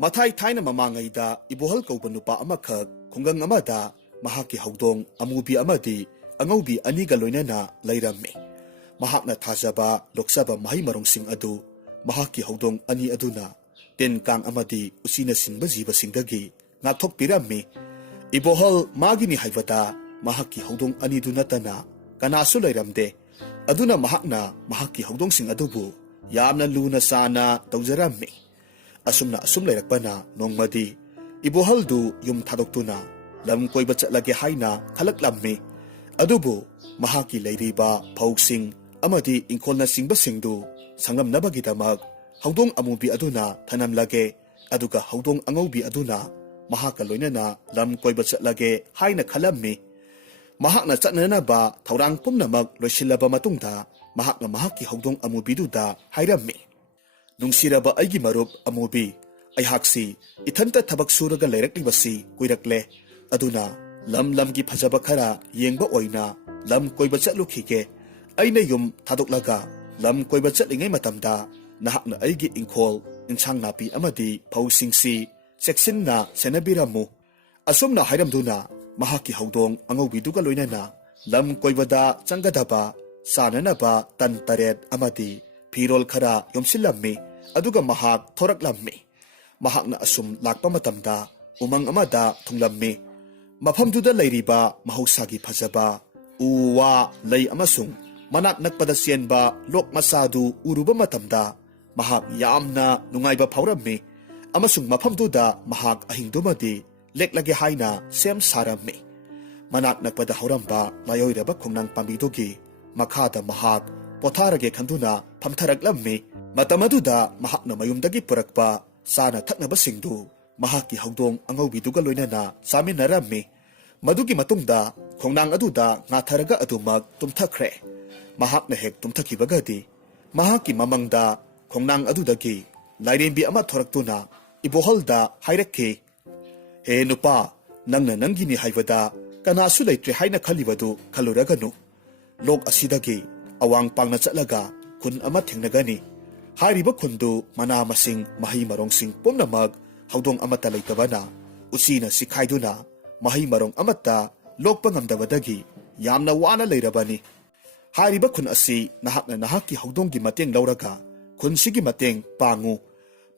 Mathai thaina mamangayda ibohal kauba nupa amakak khungang amada mahaki haudong amubi amadi angaubi aniga loinana lairami. Mahakna thajaba loksaba mahi marungsing adu mahaki haudong ani aduna ten kang amadi usina sinba jiba singdagi ngathok pirami. Ibohal magini haibada mahaki haudong ani dunatana kanasu lairamde aduna mahakna mahaki haudong sing adubu yamna luna sana tawjarami. Asumna asum lairakpana nongmadi ibohaldu yum thadoktuna lam koiba chatlage haina khalaklammi adubu mahaki lairiba phauksing amadi ingkolna singba singdu sangamnabagidamak haudong amubi aduna thanamlage aduga haudong angaubi aduna mahaka loinana lam koiba chatlage haina khalammi. Mahakna chatnana ba thaurang pumnamak loisilaba matungda mahakna mahaki haudong amubiduda hairammi. Nungsiraba aigi marup amubi aihaksi ithanta thabak suraga lairaklibasi kuirakle aduna lam lamgi phajaba khara yengba oina lam koiba chatlukhige aina yum thadoklaga lam koiba chatlingai matamda nahakna aigi ingkhol inchang napi amadi phausingsi seksinna senabiramu. Asumna hairamduna mahaki haudong angaubiduga loinana lam koibada changadaba sananaba tan taret amadi pirol khara yomsillammi aduga mahak thoraklammi. Mahakna asum lakpa matamda umang amada thunglammi. Mafamduda lairiba mahausagi phajaba uwa lay amasung manak nakpada sienba lok masadu uruba matamda mahak yamna nungaiba phaurammi amasung mafamduda mahak ahingdumadi leklage haina sem sarammi. Manak nakpada hauramba layoiraba khungnang pambidogi makhada mahak potharage khanduna phamtharaklammi. Matamaduda mahakna mayumdagi purakpa sana thaknaba singdu mahaki haudong angaubiduga loinana saminarami. Madugi matungda khongnang aduda ngatharaga adumak tumthakre. Mahakna hek tumthakibagadi mahaki mamangda khongnang adudagi lairembi ama thoraktuna ibohalda hairakki. He nupa nangna nangini haibada kanasu laitre haina khalibadu khaluraganu. Lok asidagi awang pangna chatlaga kun ama thengnagani. Hariba kundu mana masing mahi marongsing pumnamag haudong amata laitabana usina sikhaiduna mahi marong amata lokpa ngamdabadagi yamna wana lairabani. Hariba kun asi nahakna nahaki haudonggi mateng lauraga kunsigi mateng pangu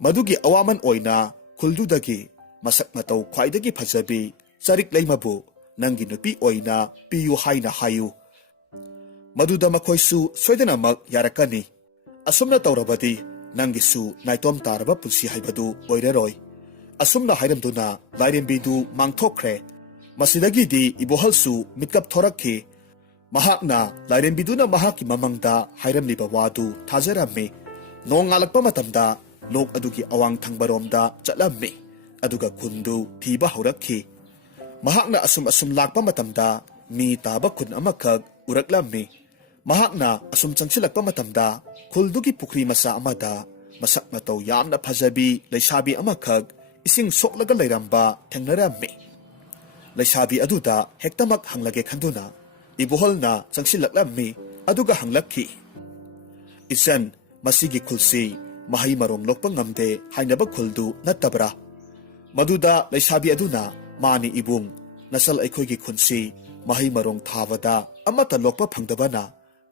madugi awaman oina kuldudagi masak matau khwaidagi phajabi charik leimabu nangi nupi oina piyu haina hayu. Maduda makhoisu soidanamak yarakani. Asumna taurabadi nangisu naitom taraba pulsi haibadu oireroi. Asumna hairamduna lairembidu mangthokre. Masidagidi ibohalsu mitkap thorakhi. Mahakna lairembiduna mahaki mamangda hairamliba wadu thajarammi. Nong ngalakpa matamda lok adugi awang thangbaromda chatlammi. Aduga kundu thiba haurakhi. Mahakna asum lakpa matamda mi taba kun amakag uraklammi. Mahakna asum changsilakpa matamda khuldugi pukri masa amada masak matau yamna phajabi laisabi amakag ising soklaga lairamba thengnarammi. Laisabi aduda hektamak hanglage khanduna iboholna changsilaklammi aduga hanglakhi. Isan masigi khulsi mahi marong lokpa ngamde hainaba khuldu nattabra. Maduda laisabi aduna mani ibung nasal aikhoigi khunsi mahi marong thavada amata lokpa phangdabana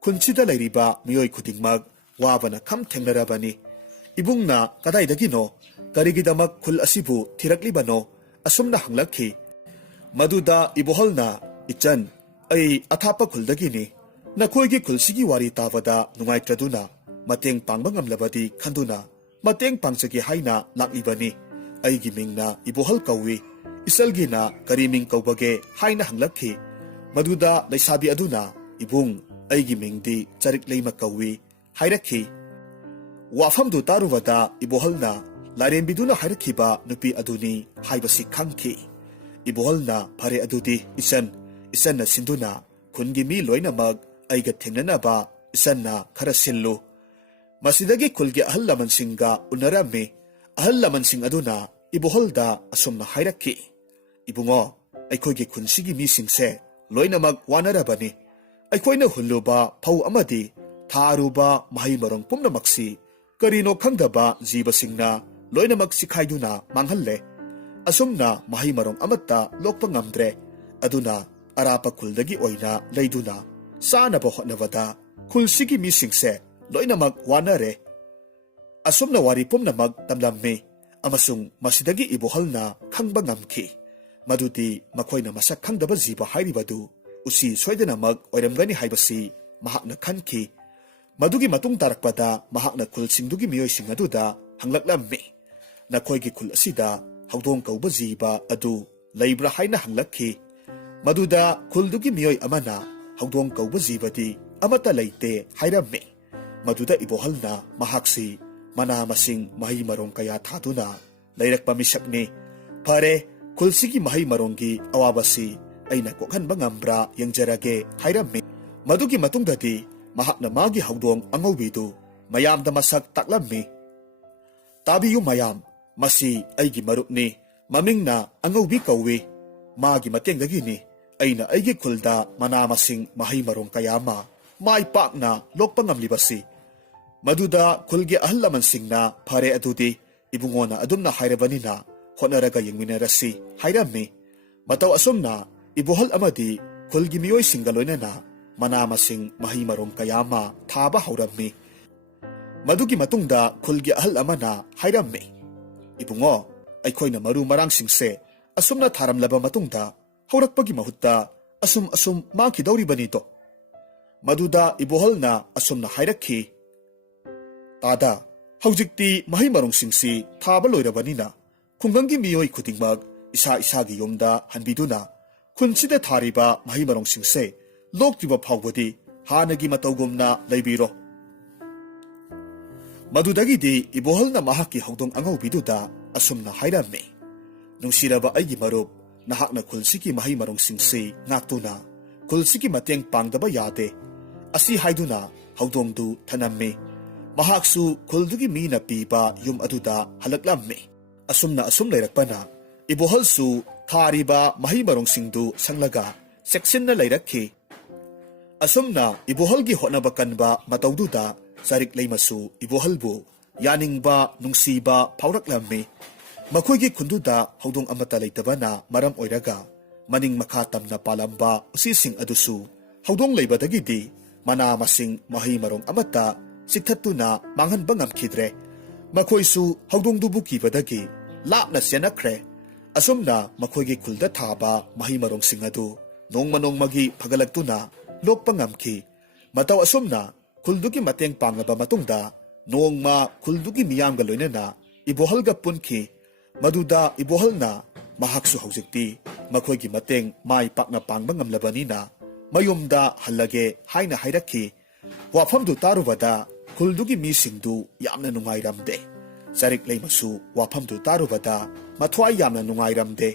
khunchida lairiba miyoi khudingmak wabana kham thengnarabani. Ibungna kadaidagino karigidamak khul asibu thiraklibano asumna hanglakhi. Maduda iboholna ichan ai athapa khuldagini nakhoigi khulsigi wari tabada nungaitraduna mateng pangba ngamlabadi khanduna mateng pangchagi haina laklibani. Aigi mingna ibohol kawi isalgina kariming kaubage haina hanglakhi. Maduda laisabi aduna ibung aigi mingdi charik leima kawi hairakhi. Wafamdu taruvada ibohalna lairembiduna hairakhiba nupi aduni haibasi khangki. Ibohalna phare adudi isanna sinduna khungi mi loinamag aiga thengnanaba isanna khara sillu. Masidagi khulgi ahal lamansinga unarami. Ahal lamansing aduna ibohalda asumna hairakhi. Ibungo aikhoigi khunsigi mi singse loinamag wanarabani. Aikhoina hulluba phau amadi tharuba mahi marong pumnamaksi karino khangdaba jiba singna loinamak sikhaiduna manghalle asumna mahi marong amatta lokpa ngamdre aduna arapa khuldagi oina leiduna sanaba hotnabada khulsigi misingse loinamak wanare asumna wari pumnamak tamlamme amasung masidagi ibohalna khangba ngamki madudi makoina masak khangdaba jiba hairibadu usi soidanamak oiramgani haibasi mahakna khanki madugi matung tarakpada mahakna khulsingdugi miyoising aduda hanglaklammi nakhoigi khul asida hawdong kauba jiba adu leibra haina hanglakhi maduda khuldugi miyoy amana hawdong kauba jibadi amata leite hairammi maduda ibohalna mahaksi mana masing mahi marong kaya thaduna leirakpa misakni phare khulsigi mahi maronggi awabasi aina kokhanba ngambra yangjarage hairammi madugi matungdadi mahakna magi hawdong angawbidu mayamda masak taklammi tabiyu mayam masi aigi marupni mamingna angawbi kauwi magi matengdagini aina aigi khulda mana masing mahi marong kayama mai pakna lokpa ngamlibasi maduda khulgi ahal lamansingna phare adudi ibungona adumna hairabanina honaraga yengminarasi hairammi mataw asumna ibuhal amadi khulgi miyoy singaloinana mana masing mahi marong kayama thaba haurammi madugi matungda khulgi ahal amana hairammi ibungo aikhoina maru marang singse asumna tharamlaba matungda haurakpagi mahutta asum makidawri banito maduda ibuhalna asumna hairakhi tada haujikti mahi marong singsi thaba loirabanina khungangi miyoy khudingmak isa isagi yomda hanbiduna khunchida thariba mahi marong singse loktiba phawbadi hanagi matawgumna leibiro madudagidi ibohalna mahaki hawdong angawbiduda asumna hairammi nungsiraba aigi marup nahakna khulsiki mahi marong singsi ngaktuna khulsiki mateng pangdaba yade asi haiduna hawdongdu thanammi mahaksu khuldugi mina piba yum aduda halaklammi asumna leirakpana ibohalsu thariba mahi marong singdu sanglaga seksinna leirakhi asumna ibohalgi hotnaba kanba matawduda sarik leimasu ibohalbu yaningba nungsiba phauraklammi makhoigi khunduda hawdong amata leitabana maram oiraga maning makha tamna palamba usising adusu hawdong leibadagidi mana masing mahi marong amata sikthatuna manghanba ngamkhidre makhoisu hawdongdubu kibadagi lapna senakre asumna makhoigi khulda thaba mahi marong singadu nongmagi phagalaktuna lokpa ngamki mataw asumna khuldugi mateng pangaba matungda nongma khuldugi miyamga loinana ibohalga punki maduda ibohalna mahaksu haujikti makhoigi mateng mai pakna pangba ngamlabanina mayumda hallage haina hairakhi wafamdu tarubada khuldugi misingdu yamna nungairamde sarik leimasu wafamdu tarubada mathwai yamna nungairamde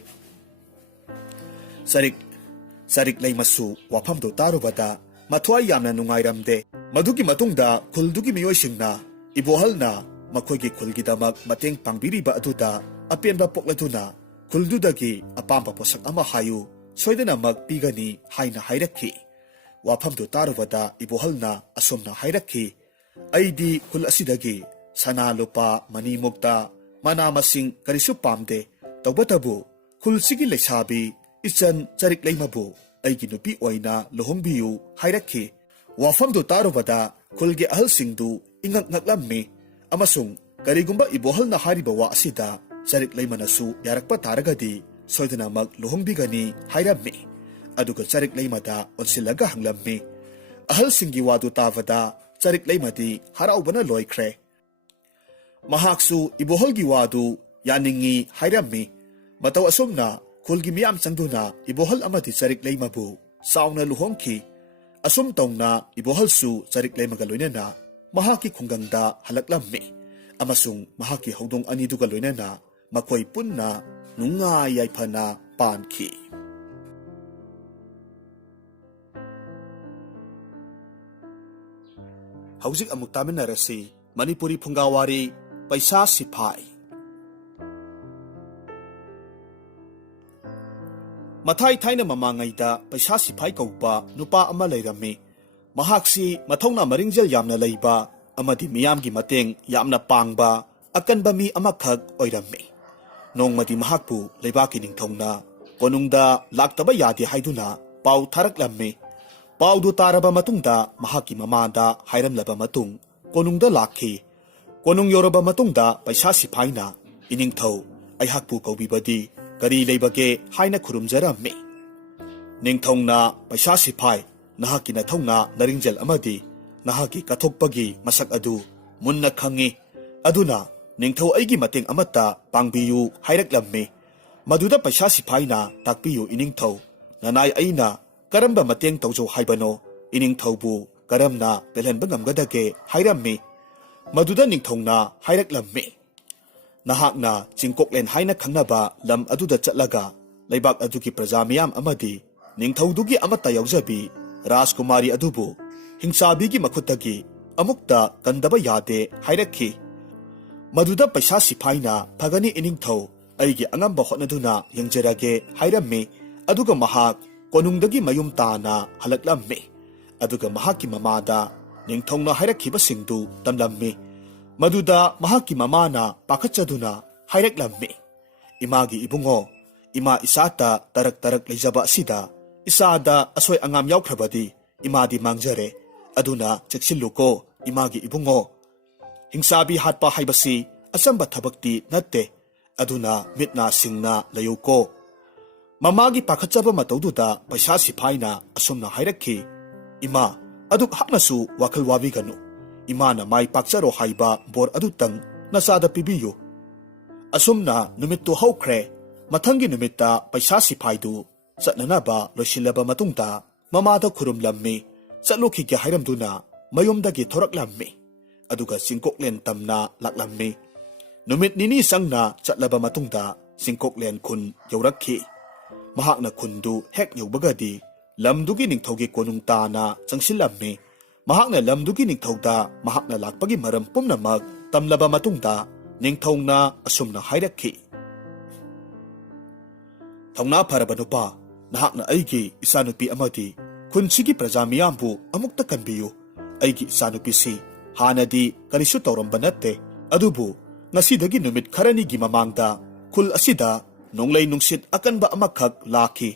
sarik leimasu wafamdu tarubada mathwai yamna nungairamde madugi matungda khuldugi miyoisingna ibohalna makhoigi khulgidamak mateng pangbiriba aduda apenba pokladuna khuludagi apamba posak ama hayu soidanamak pigani haina hairakhi wafamdu tarubada ibohalna asumna hairakhi aidi khul asidagi sana lupa mani mukta mana masing karisu pamde tawbatabu khulsigi leisabi ichan charik leimabu aigi nupi oina lohongbiyu hairakhi wafamdu tarubada khulgi ahal singdu ingak ngaklammi amasung karigumba ibohalna hariba wa asida charik leimanasu yarakpa taragadi soidanamak lohongbigani hairammi aduga charik leimada onsilaga hanglammi ahal singi wadu tavada charik leimadi haraubana loikre mahaksu ibohalgi wadu yaningi hairammi mataw asumna khulgi miyam changduna ibohal amadi charik leimabu sauna luhongki asum tongna ibohalsu charik leimaga loinana mahaki khungangda halaklammi amasung mahaki hawdong aniduga loinana makhoi punna nunga yaifana pankhi hawjik amuk taminarasi manipuri phungawari paisa siphai mathai thaina mamangaida paisa siphai kaupa nupa ama leirammi mahaksi mathongna maringjal yamna leiba amadi miyamgi mateng yamna pangba akanba mi amakhak oirammi. Nongmadi mahakpu leibaki ningthongna konungda laktaba yadi haiduna pau tharaklammi. Pau du taraba matungda mahaki mamada hairamlaba matung konungda lakhi. Konung yoraba matungda paisa sipaina iningthau aihakpu kaubibadi kari leibage haina khurumjarammi. Ningthongna paisa sipai nahaki nathongna naringjal amadi nahaki kathokpagi masak adu munna khangi aduna ningthau aigi mateng amata pangbiyu hairaklammi. Maduda paisa sipaina takpiyu iningthau nanai aina karamba mateng tawjo haibano iningthaubu karamna pelhanba ngamgadage hairammi. Maduda ningthongna hairaklammi. Nahakna chingkoklen haina khangnaba lam aduda chatlaga leibak aduki praja miyam amadi ningthaudugi amata yawjabi Rajkumari adubu hingsabigi makhutagi amukta kandaba yade hairakhi. Maduda paisa sipaina phagani iningthau aigi angamba hotnaduna yengjarage hairammi. Aduga mahak konungdagi mayum tana halaklammi. Aduga mahaki mamada ningthongna hairakhiba singdu tamlammi. Maduda mahaki mamana pakhatchaduna hairaklammi. Imagi ibungo ima isata tarak leijaba asida isada asoy angam yaukhrabadi imadi mangjare aduna cheksilluko imagi ibungo. Hingsabi hatpa haibasi asamba thabakti natte aduna mitna singna layuko. Mamagi pakhatchaba matawduda paisa sipaina asumna hairakhi. Ima aduk haknasu wakal wabiganu. Imana mai pakcharo haiba bor adutang nasada pibiyu. Asumna numittu haukre mathangi numitta paisa sipaidu satnanaba loisilaba matungda mamada khurumlammi. Chatlukhi kya hairamduna mayumdagi thoraklammi. Aduga singkoklen tamna laklammi. Numit nini sangna chatlaba matungda singkoklen kun yaurakhi. Mahakna kundu hek yaubagadi lamdugi ningthaugi konung tana changsillammi. Mahakna lamdugi ningthauda mahakna lakpagi maram pumnamak tamlaba matungda ningthongna asumna hairakhi. Thongna pharaba nupa nahakna aigi isanupi amadi khunchigi praja miyambu amukta kanbiyu. Aigi isanupi si hanadi karisu tawramba natte adubu ngasidagi numit kharanigi mamangda khul asida nonglay nungsit akanba amakhak lakhi.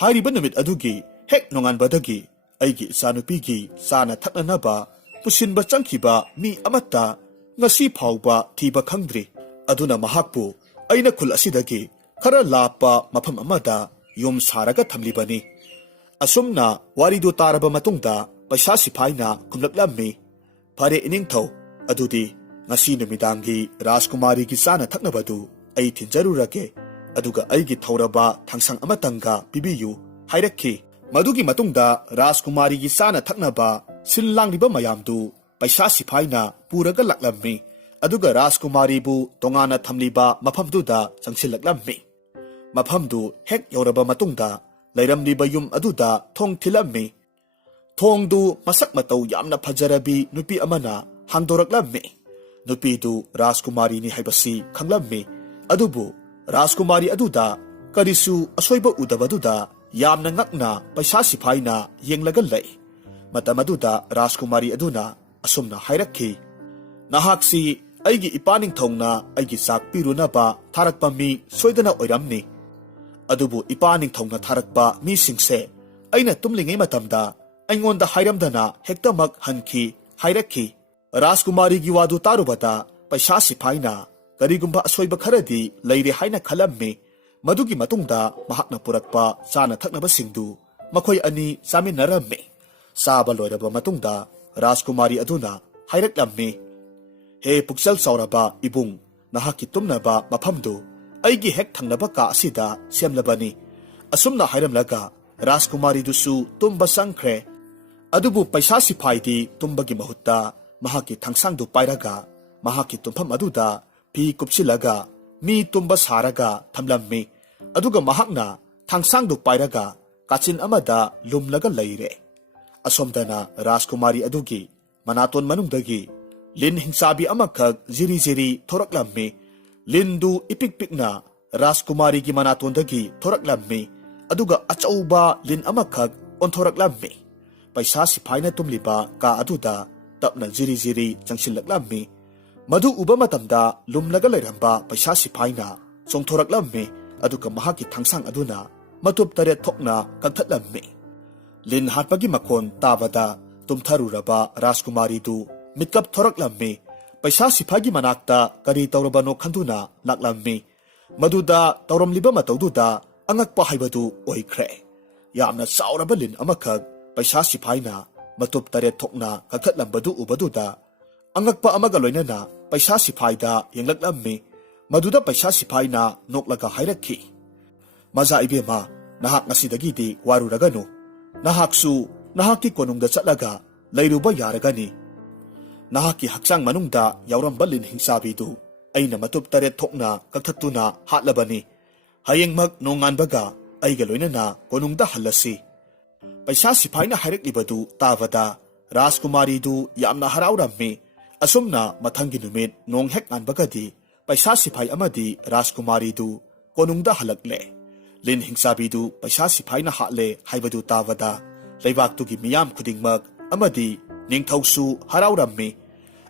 Hariba numit adugi hek nonganbadagi aigi isanupigi sana thaknanaba pusinba changkhiba mi amata ngasi phawba thiba khangdri. Aduna mahakpu aina khul asidagi khara lapa mafam amada yum saraga thamlibani. Asumna waridu taraba matungda paisa sipaina kumlaklammi. Phare iningthau adudi ngasi numidangi Rajkumari gi sana thaknabadu ai thinjarurake aduga aigi thawraba thangsang amatanga pibiyu hairakhi. Madugi matungda Rajkumari gi sana thaknaba sillangliba mayamdu paisa sipaina puraga laklammi. Aduga Rajkumari bu tongana thamliba mafamduda changsilaklammi. Mafamdu hek yoraba matungda lairamliba yum aduda thong thilammi. Thongdu masak matau yamna phajarabi nupi amana hangdoraklammi. Nupidu Rajkumari ni haibasi khanglammi. Adubu Rajkumari aduda karisu asoiba udabaduda yamna ngakna paisa sipaina yenglaga lay. Matamaduda Rajkumari aduna asumna hairakhi. Nahaksi aigi ipaning thongna aigi sak pirunaba tharakpa mi soidana oiramni. Adubu ipaning thongna tharakpa mi singse aina tumlingay matamda aingonda hairamdana hektamak hanki hairakhi. Rajkumari gi wadu tarubata paisa sipaina karigumba asoiba kharadi leire haina khalammi. Madugi matungda mahakna purakpa sana thaknaba singdu makhoi ani saminarammi. Saba loiraba matungda Rajkumari aduna hairaklammi. He pukchal sauraba ibung nahaki tumnaba mafamdu aigi hek thangnaba ka asida semlabani. Asumna hairamlaga Rajkumari dusu tumba sangkhre. Adubu paisa sipaidi tumbagi mahutta mahaki thangsangdu pairaga mahaki tumpham aduda pi kupsilaga mi tumba saraga thamlammi. Aduga mahakna thangsangdu pairaga kachin amada lumlaga leire. Asomdana Rajkumari adugi manaton manungdagi lin hingsabi amakhak jiri thoraklammi. Lindu ipikpikna Rajkumari gi manatondagi thoraklammi. Aduga achauba lin amakhak onthoraklammi. Paisa sipaina tumliba ka aduda tapna jiri changsilaklammi. Madu uba matamda lumlaga lairamba paisa sipaina chongthoraklammi aduga mahaki thangsang aduna matup tare thokna kanthatlammi. Lin hatpagi makon tabada tumtharuraba Rajkumari du mitkap thoraklammi paisa sipagi manakta kari tawrabano khanduna laklammi. Maduda tawramliba matawduda angakpa haibadu oikhre. Yamna sauraba lin amakhak paisa sipaina matup tare thokna kanthatlambadu ubaduda angakpa amaga loinana paisa sipaida yenglaklammi. Maduda paisa sipaina noklaga hairakhi. Maza ibema nahak ngasidagidi waruragano. Nahaksu nahaki konungda chatlaga layruba yaragani. Nahaki haksang manungda yauramba lin hingsabidu aina matup tare thokna kakthatuna hatlabani. Hayengmak nonganbaga aiga loinana konungda halasi. Paisa sipaina hairakibadu tavada Rajkumari du yamna haraurammi. Asumna mathangi numit nong hek anbagadi paisa sipai amadi Rajkumari du konungda halakle. Lin hingsabi du paisa sipai na hatle haibadu tavada leibak tugi miyam khudingmak amadi ningthausu haraurammi.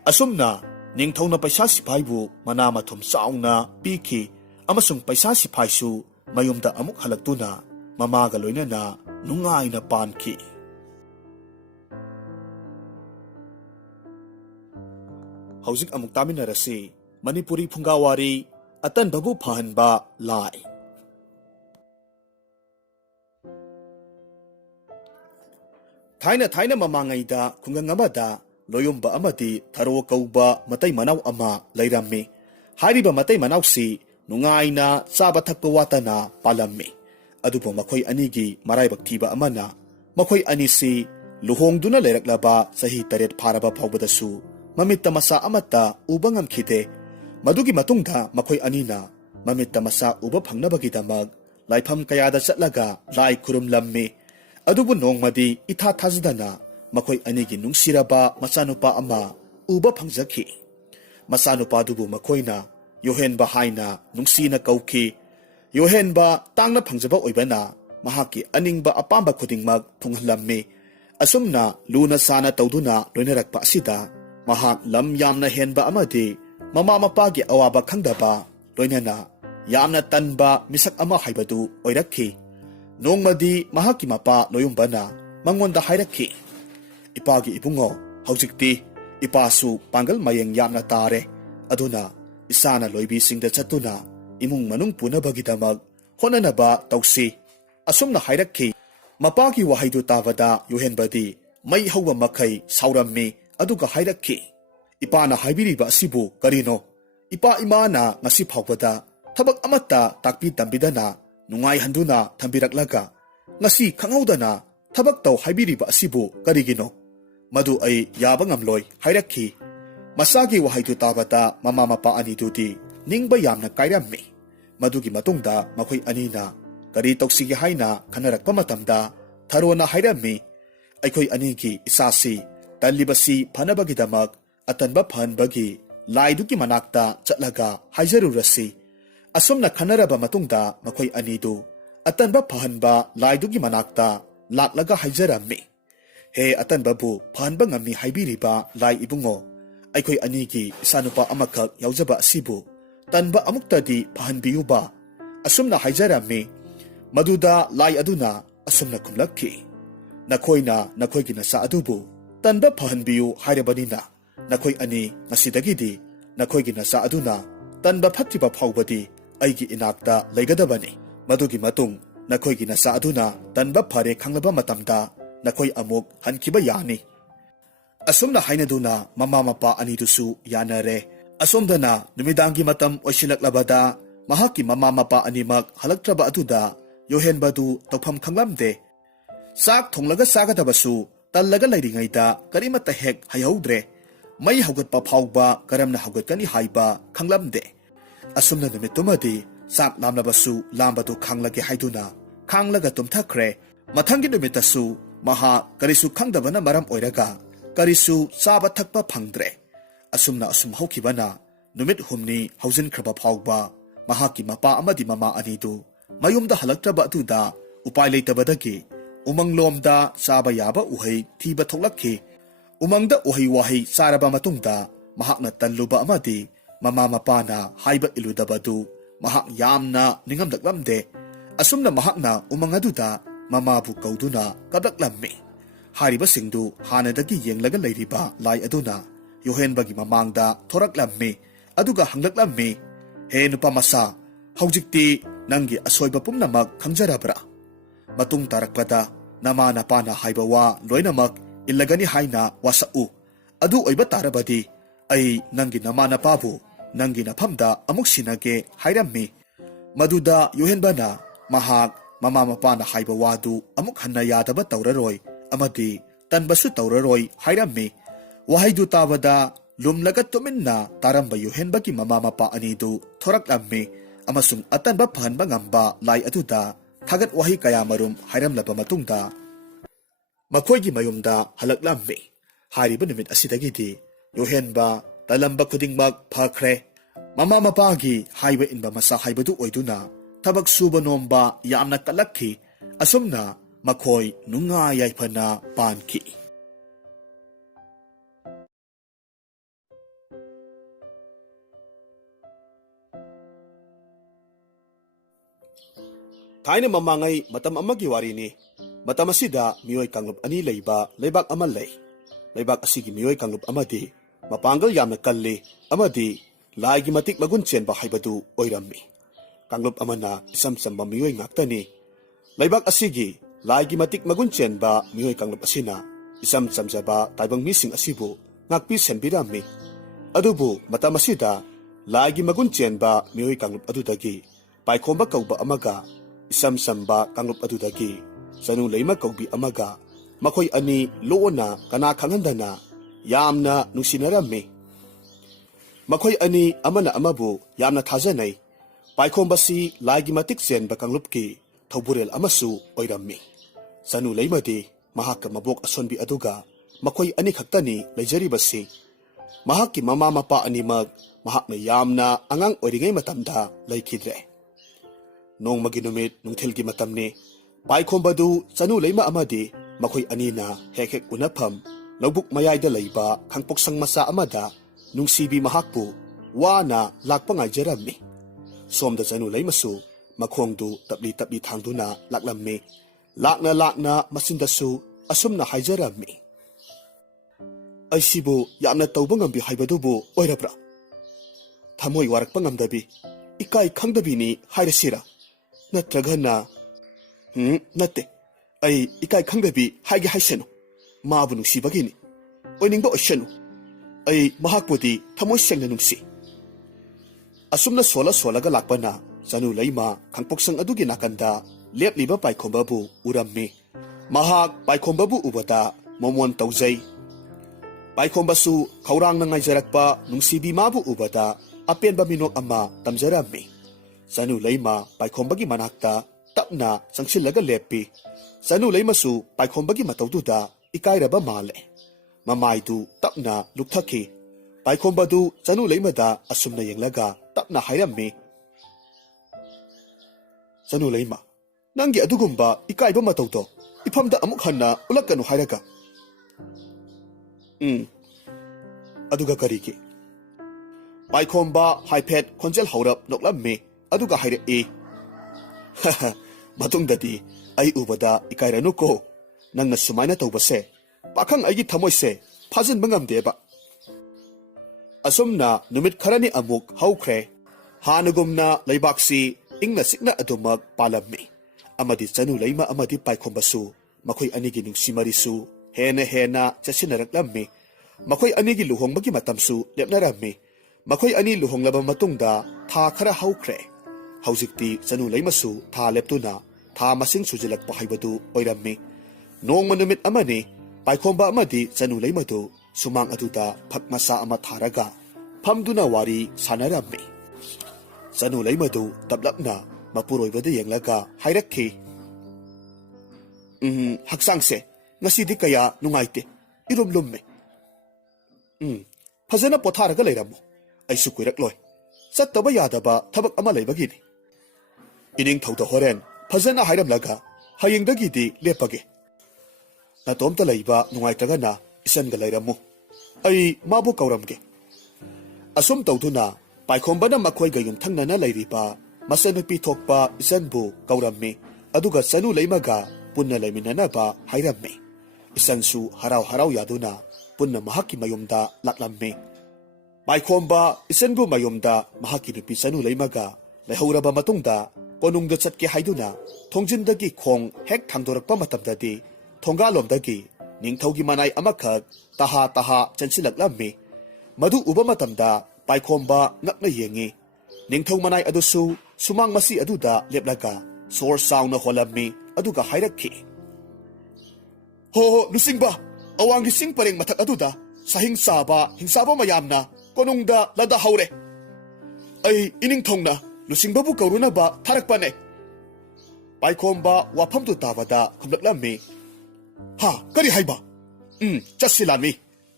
Asumna ningthauna paisa sipai bu manamathum saungna piki amasung paisa sipai su mayumda amuk halaktuna mamaga loinana nungaina panki. Hauzik amuk taminarasi Manipuri Phungawari atan babu phahanba lai. Thaina mamangaida khungang amada loyomba amadi tharo kauba matai manaw ama lairammi. Hariba matai manaw si nungaina chaba thakpa watana palammi. Adupo makhoi anigi maraibak thiba amana makhoi anisi luhongduna leiraklaba sahi taret pharaba phawbadasu mamitta masa amata uba ngamkhide. Madugi matungda makhoi anina mamitta masa uba phangnabagidamag laifam kayada chatlaga lai khurumlammi. Adubu nongmadi itha thajidana makhoi anigi nungsiraba machanupa ama uba phangjakhi. Machanupa dubu makhoina Yohenba haina nungsina kauki. Yohenba tangna phangjaba oibana mahaki aningba apamba khudingmak thunghallammi. Asumna luna sana tawduna loinarakpa asida mahak lam yamna henba amadi mama mapagi awaba khangdaba loinana yamna tanba misak ama haibadu oirakhi. Nongmadi mahaki mapa loyumbana mangonda hairakhi. Ipagi ibungo haujikti ipasu pangal mayeng yamna tare. Aduna isana loibi singda chatuna imung manung punabagidamag honanaba tawsi. Asumna hairakhi mapagi wahaidu tavada Yohenbadi may hawa makai saurammi. Aduga hairakhi. Ipana haibiriba asibu karino. Ipa imana ngasi phawbada thabak amata takpi tambidana nungai handuna thambiraklaga ngasi khangawdana thabak taw haibiriba asibu karigino. Madu ai yaba ngamloi hairakhi. Masagi wahaidu tabata mama mapa anidudi ningba yamna kairammi. Madugi matungda makhoi anina kari toksigi haina khanarakpa matamda tharona hairammi. Aikhoi anigi isasi talibasi phanabagidamag atanba phanbagi laiduki manakta chatlaga haizarurasi. Asumna khanaraba matungda makhoi anidu atanba phanba laiduki manakta laklaga haizarammi. He atanba bu phanba ngami haibiriba lai ibungo aikhoi anigi isanupa amakhak yaujaba asibu tanba amuktadi phanbiyuba asumna haizarammi. Maduda lai aduna asumna kumlakhi. Nakhoina nakhoigi nasa adubu tanba phanbiyu hairabanina nakhoi ani ngasidagidi nakhoigi nasa aduna tanba phattiba phawbadi aigi inakta leigadabani. Madugi matung nakhoigi nasa aduna tanba phare khanglaba matamda nakhoi amuk hankiba yani. Asumna hainaduna mama mapa anidusu yanare. Asumdana numidangi matam oisilaklabada mahaki mama mapa animak halaktraba aduda Yohenbadu tawpham khanglamde. Sak thonglaga sagadabasu tallaga lairingaida karimata hek haihawdre. May hawgatpa phawba karamna hawgatkani haiba khanglamde. Asumna numitumadi sak lamlabasu lambadu khanglage haiduna khanglaga tumthakre. Mathangi numitasu maha karisu khangdabana maram oiraga karisu chaba thakpa phangdre. Asumna asum hawkibana numit humni hawjinkraba phawba mahaki mapa amadi mama anidu mayumda halaktraba atuda upai leitabadagi umanglomda chaba yaba uhai thiba thoklakhi. Umangda uhai wahai charaba matungda mahakna tanluba amadi mama mapana haiba iludabadu mahak yamna ningamdaklamde asumna mahakna umangaduda mamabu kauduna kabaklammi hariba singdu hanadagi yenglaga leiriba lai aduna yohenbagi mamangda thoraklammi aduga hanglaklammi he nupa masa haujikti nangi asoiba pumnamak khangjarabra matung tarakpada nama napana haiba wa loinamak illagani haina wasau adu oiba tarabadi ai nangi nama napabu nangi nafamda amuk sinage hairammi maduda yohenbana mahak mama mapana haiba wadu amuk hanna yadaba tauraroi amadi tanbasu tauraroi hairammi wahaidu tabada lumlaga tuminna taramba yohenbagi mama mapa anidu thoraklammi amasung atanba phanba ngamba lai aduda thagat wahi kaya marum hairamlaba matungda makoigi mayumda halaklammi hariba numit asidagidi yohenba talamba khudingmak phakre mama mapagi haiba inba masa haibadu oiduna tabak suba nomba yamna kalakhi asumna makhoi nunga yaifana panki Kaina mamangai matam amagi warini matam asida miyoy kanglup ani leiba leibak ama lei leibak asigi miyoy kanglup amadi mapanggal yamna kalli amadi laigi matik magun chenba haibadu oirammi kanglup amana isam samba miyoy ngaktani leibak asigi laigi matik magun chenba miyoy kanglup asina isam samjaba taibang mising asibu ngakpi senbirammi adubu matam asida laigi magun chenba miyoy kanglup adudagi paikhomba kauba amaga isam samba kanglup adudagi sanu leima kaubi amaga makhoi ani loona kana khangandana yamna nungsinarami makhoi ani amana amabu yamna thajanai paikhom-basi laigi matik chen ba kanglupki thauburel amasu oirami sanu leimadi mahak mabok asonbi aduga makhoi ani khaktani leijari basi mahakki mama mapa ani mag mahakna yamna angang oiringai matamda leikidre nong magi numit nungthilgi matamni paikhom-badu sanu leima amadi makhoi anina hek unapam lobuk mayayda leiba khangpoksang masa amada nungsibi mahakpu wana lakpa ngaijarami somda janu leimasu makhongdu tabli tabli thangduna laklammi lakna masindasu asumna haijarami aisibu yamna tauba ngambi haibadubu oirabra thamoi warakpa ngamdabi ikai khangdabini hairasira natragana natte ai ikai khangdabi haige haisenu mabu nungsibagini oiningba oishenu ai mahakpudi thamoi sengna nungsi asumna sola ga lakpana janu leima khangpoksang adugi nakanda lepliba paikhombabu urammi mahak paikhombabu ubada momon taujai paikhombasu khaurang na ngaijarakpa nungsibi mabu ubada apenba minok ama tamjarammi janu leima paikhomba-gi manakta tapna sangsilaga lepi janu leimasu paikhomba-gi mataududa ikairaba male mamaidu tapna lukthaki paikhomba-du janu leimada asumna yenglaga tapna hairammi janu leima nangi adugumba ikaiba mataudo ifamda amuk hanna ulakanu hairaga aduga karigi paikhomba haiphet khonjel haurap noklammi aduga haire e matungdadi ai ubada ikairanu ko nangna sumaina tawbase pakhang aigi thamoise phajin bangamdeba asumna numit kharani amuk haukhre hanugumna leibaksi ingna sikna adumak palammi amadi chanu leima amadi paikhombasu makhoi anigi nungsimarisu hena chasinaraklami makhoi anigi luhongbagi matamsu lepnarammi makhoi ani luhonglaba matungda tha khara haukhre haujikti chanu leimasu tha leptuna tha masing sujilakpa haibadu oirammi nongma numit amani paikhomba amadi chanu leimadu sumang aduda phakmasa ama tharaga phamduna wari sanarammi chanu leimadu tablapna mapuroibada yenglaga hairakhi haksangse ngasidi kaya nungaite irumlumme phajana potharaga leiramu aisu kuirakloi chattaba yadaba thabak ama leibagini ining thauda horen phajana hairamlaga hayengdagidi lepage natomta leiba nungaitragana isanga leiramu ai mabu kauramge ꯑꯁꯨꯝ ꯇꯧꯗꯨꯅ ꯄꯥꯏꯈꯣꯝꯕꯅ ꯃꯈꯣꯏꯒ ꯌꯨꯝꯊꯪꯅꯅ ꯂꯩꯔꯤꯕ ꯃꯆꯟꯅꯨꯄꯤ ꯊꯣꯛꯄ ꯏꯆꯟꯕꯨ ꯀꯧꯔꯝꯃꯤ ꯑꯗꯨꯒ ꯆꯅꯨ ꯂꯩꯃꯒ ꯄꯨꯟꯅ ꯂꯩꯃꯤꯟꯅꯅꯕ ꯍꯥꯏꯔꯝꯃꯤ꯫ ꯏꯆꯟꯁꯨ ꯍꯔꯥꯎ ꯍꯔꯥꯎ ꯌꯥꯗꯨꯅ ꯄꯨꯟꯅ ꯃꯍꯥꯛꯀꯤ ꯃꯌꯨꯝꯗ ꯂꯥꯛꯂꯝꯃꯤ꯫ ꯄꯥꯏꯈꯣꯝꯕ ꯏꯆꯟꯕꯨ ꯃꯌꯨꯝꯗ ꯃꯍꯥꯛꯀꯤ ꯅꯨꯄꯤ ꯆꯅꯨ ꯂꯩꯃꯒ ꯂꯩꯍꯧꯔꯕ ꯃꯇꯨꯡꯗ ꯀꯣꯅꯨꯡꯗ ꯆꯠꯀꯦ ꯍꯥꯏꯗꯨꯅ ꯊꯣꯡꯖꯤꯟꯗꯒꯤ ꯈꯣꯡ ꯍꯦꯛ ꯊꯥꯡꯗꯣꯔꯛꯄ ꯃꯇꯝꯗꯗꯤ ꯊꯣꯡꯒꯥꯜꯂꯣꯝꯗꯒꯤ ꯅꯤꯡꯊꯧꯒꯤ ꯃꯅꯥꯏ ꯑꯃꯈꯛ ꯇꯍꯥ ꯇꯍꯥ ꯆꯪꯁꯤꯜꯂꯛꯂꯝꯃꯤ꯫ ꯃꯗꯨ ꯎꯕ ꯃꯇꯝꯗ ꯄꯥꯏꯈꯣꯝꯕ ꯉꯛꯅ ꯌꯦꯡꯉꯤ꯫ ꯅꯤꯡꯊꯧ ꯃꯅꯥꯏ ꯑꯗꯨꯁꯨ ꯁꯨꯃꯥꯡ ꯃꯁꯤ ꯑꯗꯨꯗ ꯂꯦꯞꯂꯒ ꯁꯣꯔ ꯆꯥꯎꯅ ꯍꯣꯜꯂꯝꯃꯤ ꯑꯗꯨꯒ ꯍꯥꯏꯔꯛꯈꯤ, "ꯍꯣ ꯂꯨꯆꯤꯡꯕ, ꯑꯋꯥꯡꯒꯤ ꯆꯤꯡ ꯄꯔꯦꯡ ꯃꯊꯛ ꯑꯗꯨꯗ ꯁꯥꯍꯤꯡ ꯆꯥꯕ ꯍꯤꯡꯆꯥꯕ ꯃꯌꯥꯝꯅ ꯀꯣꯅꯨꯡꯗ ꯂꯥꯟꯗꯥꯍꯧꯔꯦ꯫ ꯑꯩ ꯏꯅꯤꯡꯊꯧꯅ ꯂꯨꯆꯤꯡꯕꯕꯨ ꯀꯧꯔꯨꯅꯕ ꯊꯥꯔꯛꯄꯅꯦ." ꯄꯥꯏꯈꯣꯝꯕ ꯋꯥꯐꯝꯗꯨ ꯇꯥꯕꯗ ꯈꯨꯝꯂꯛꯂꯝꯃꯤ, "ꯍꯥ, ꯀꯔꯤ ꯍꯥꯏꯕ? ꯆꯠꯁꯤ ꯂꯥꯟꯃꯤ,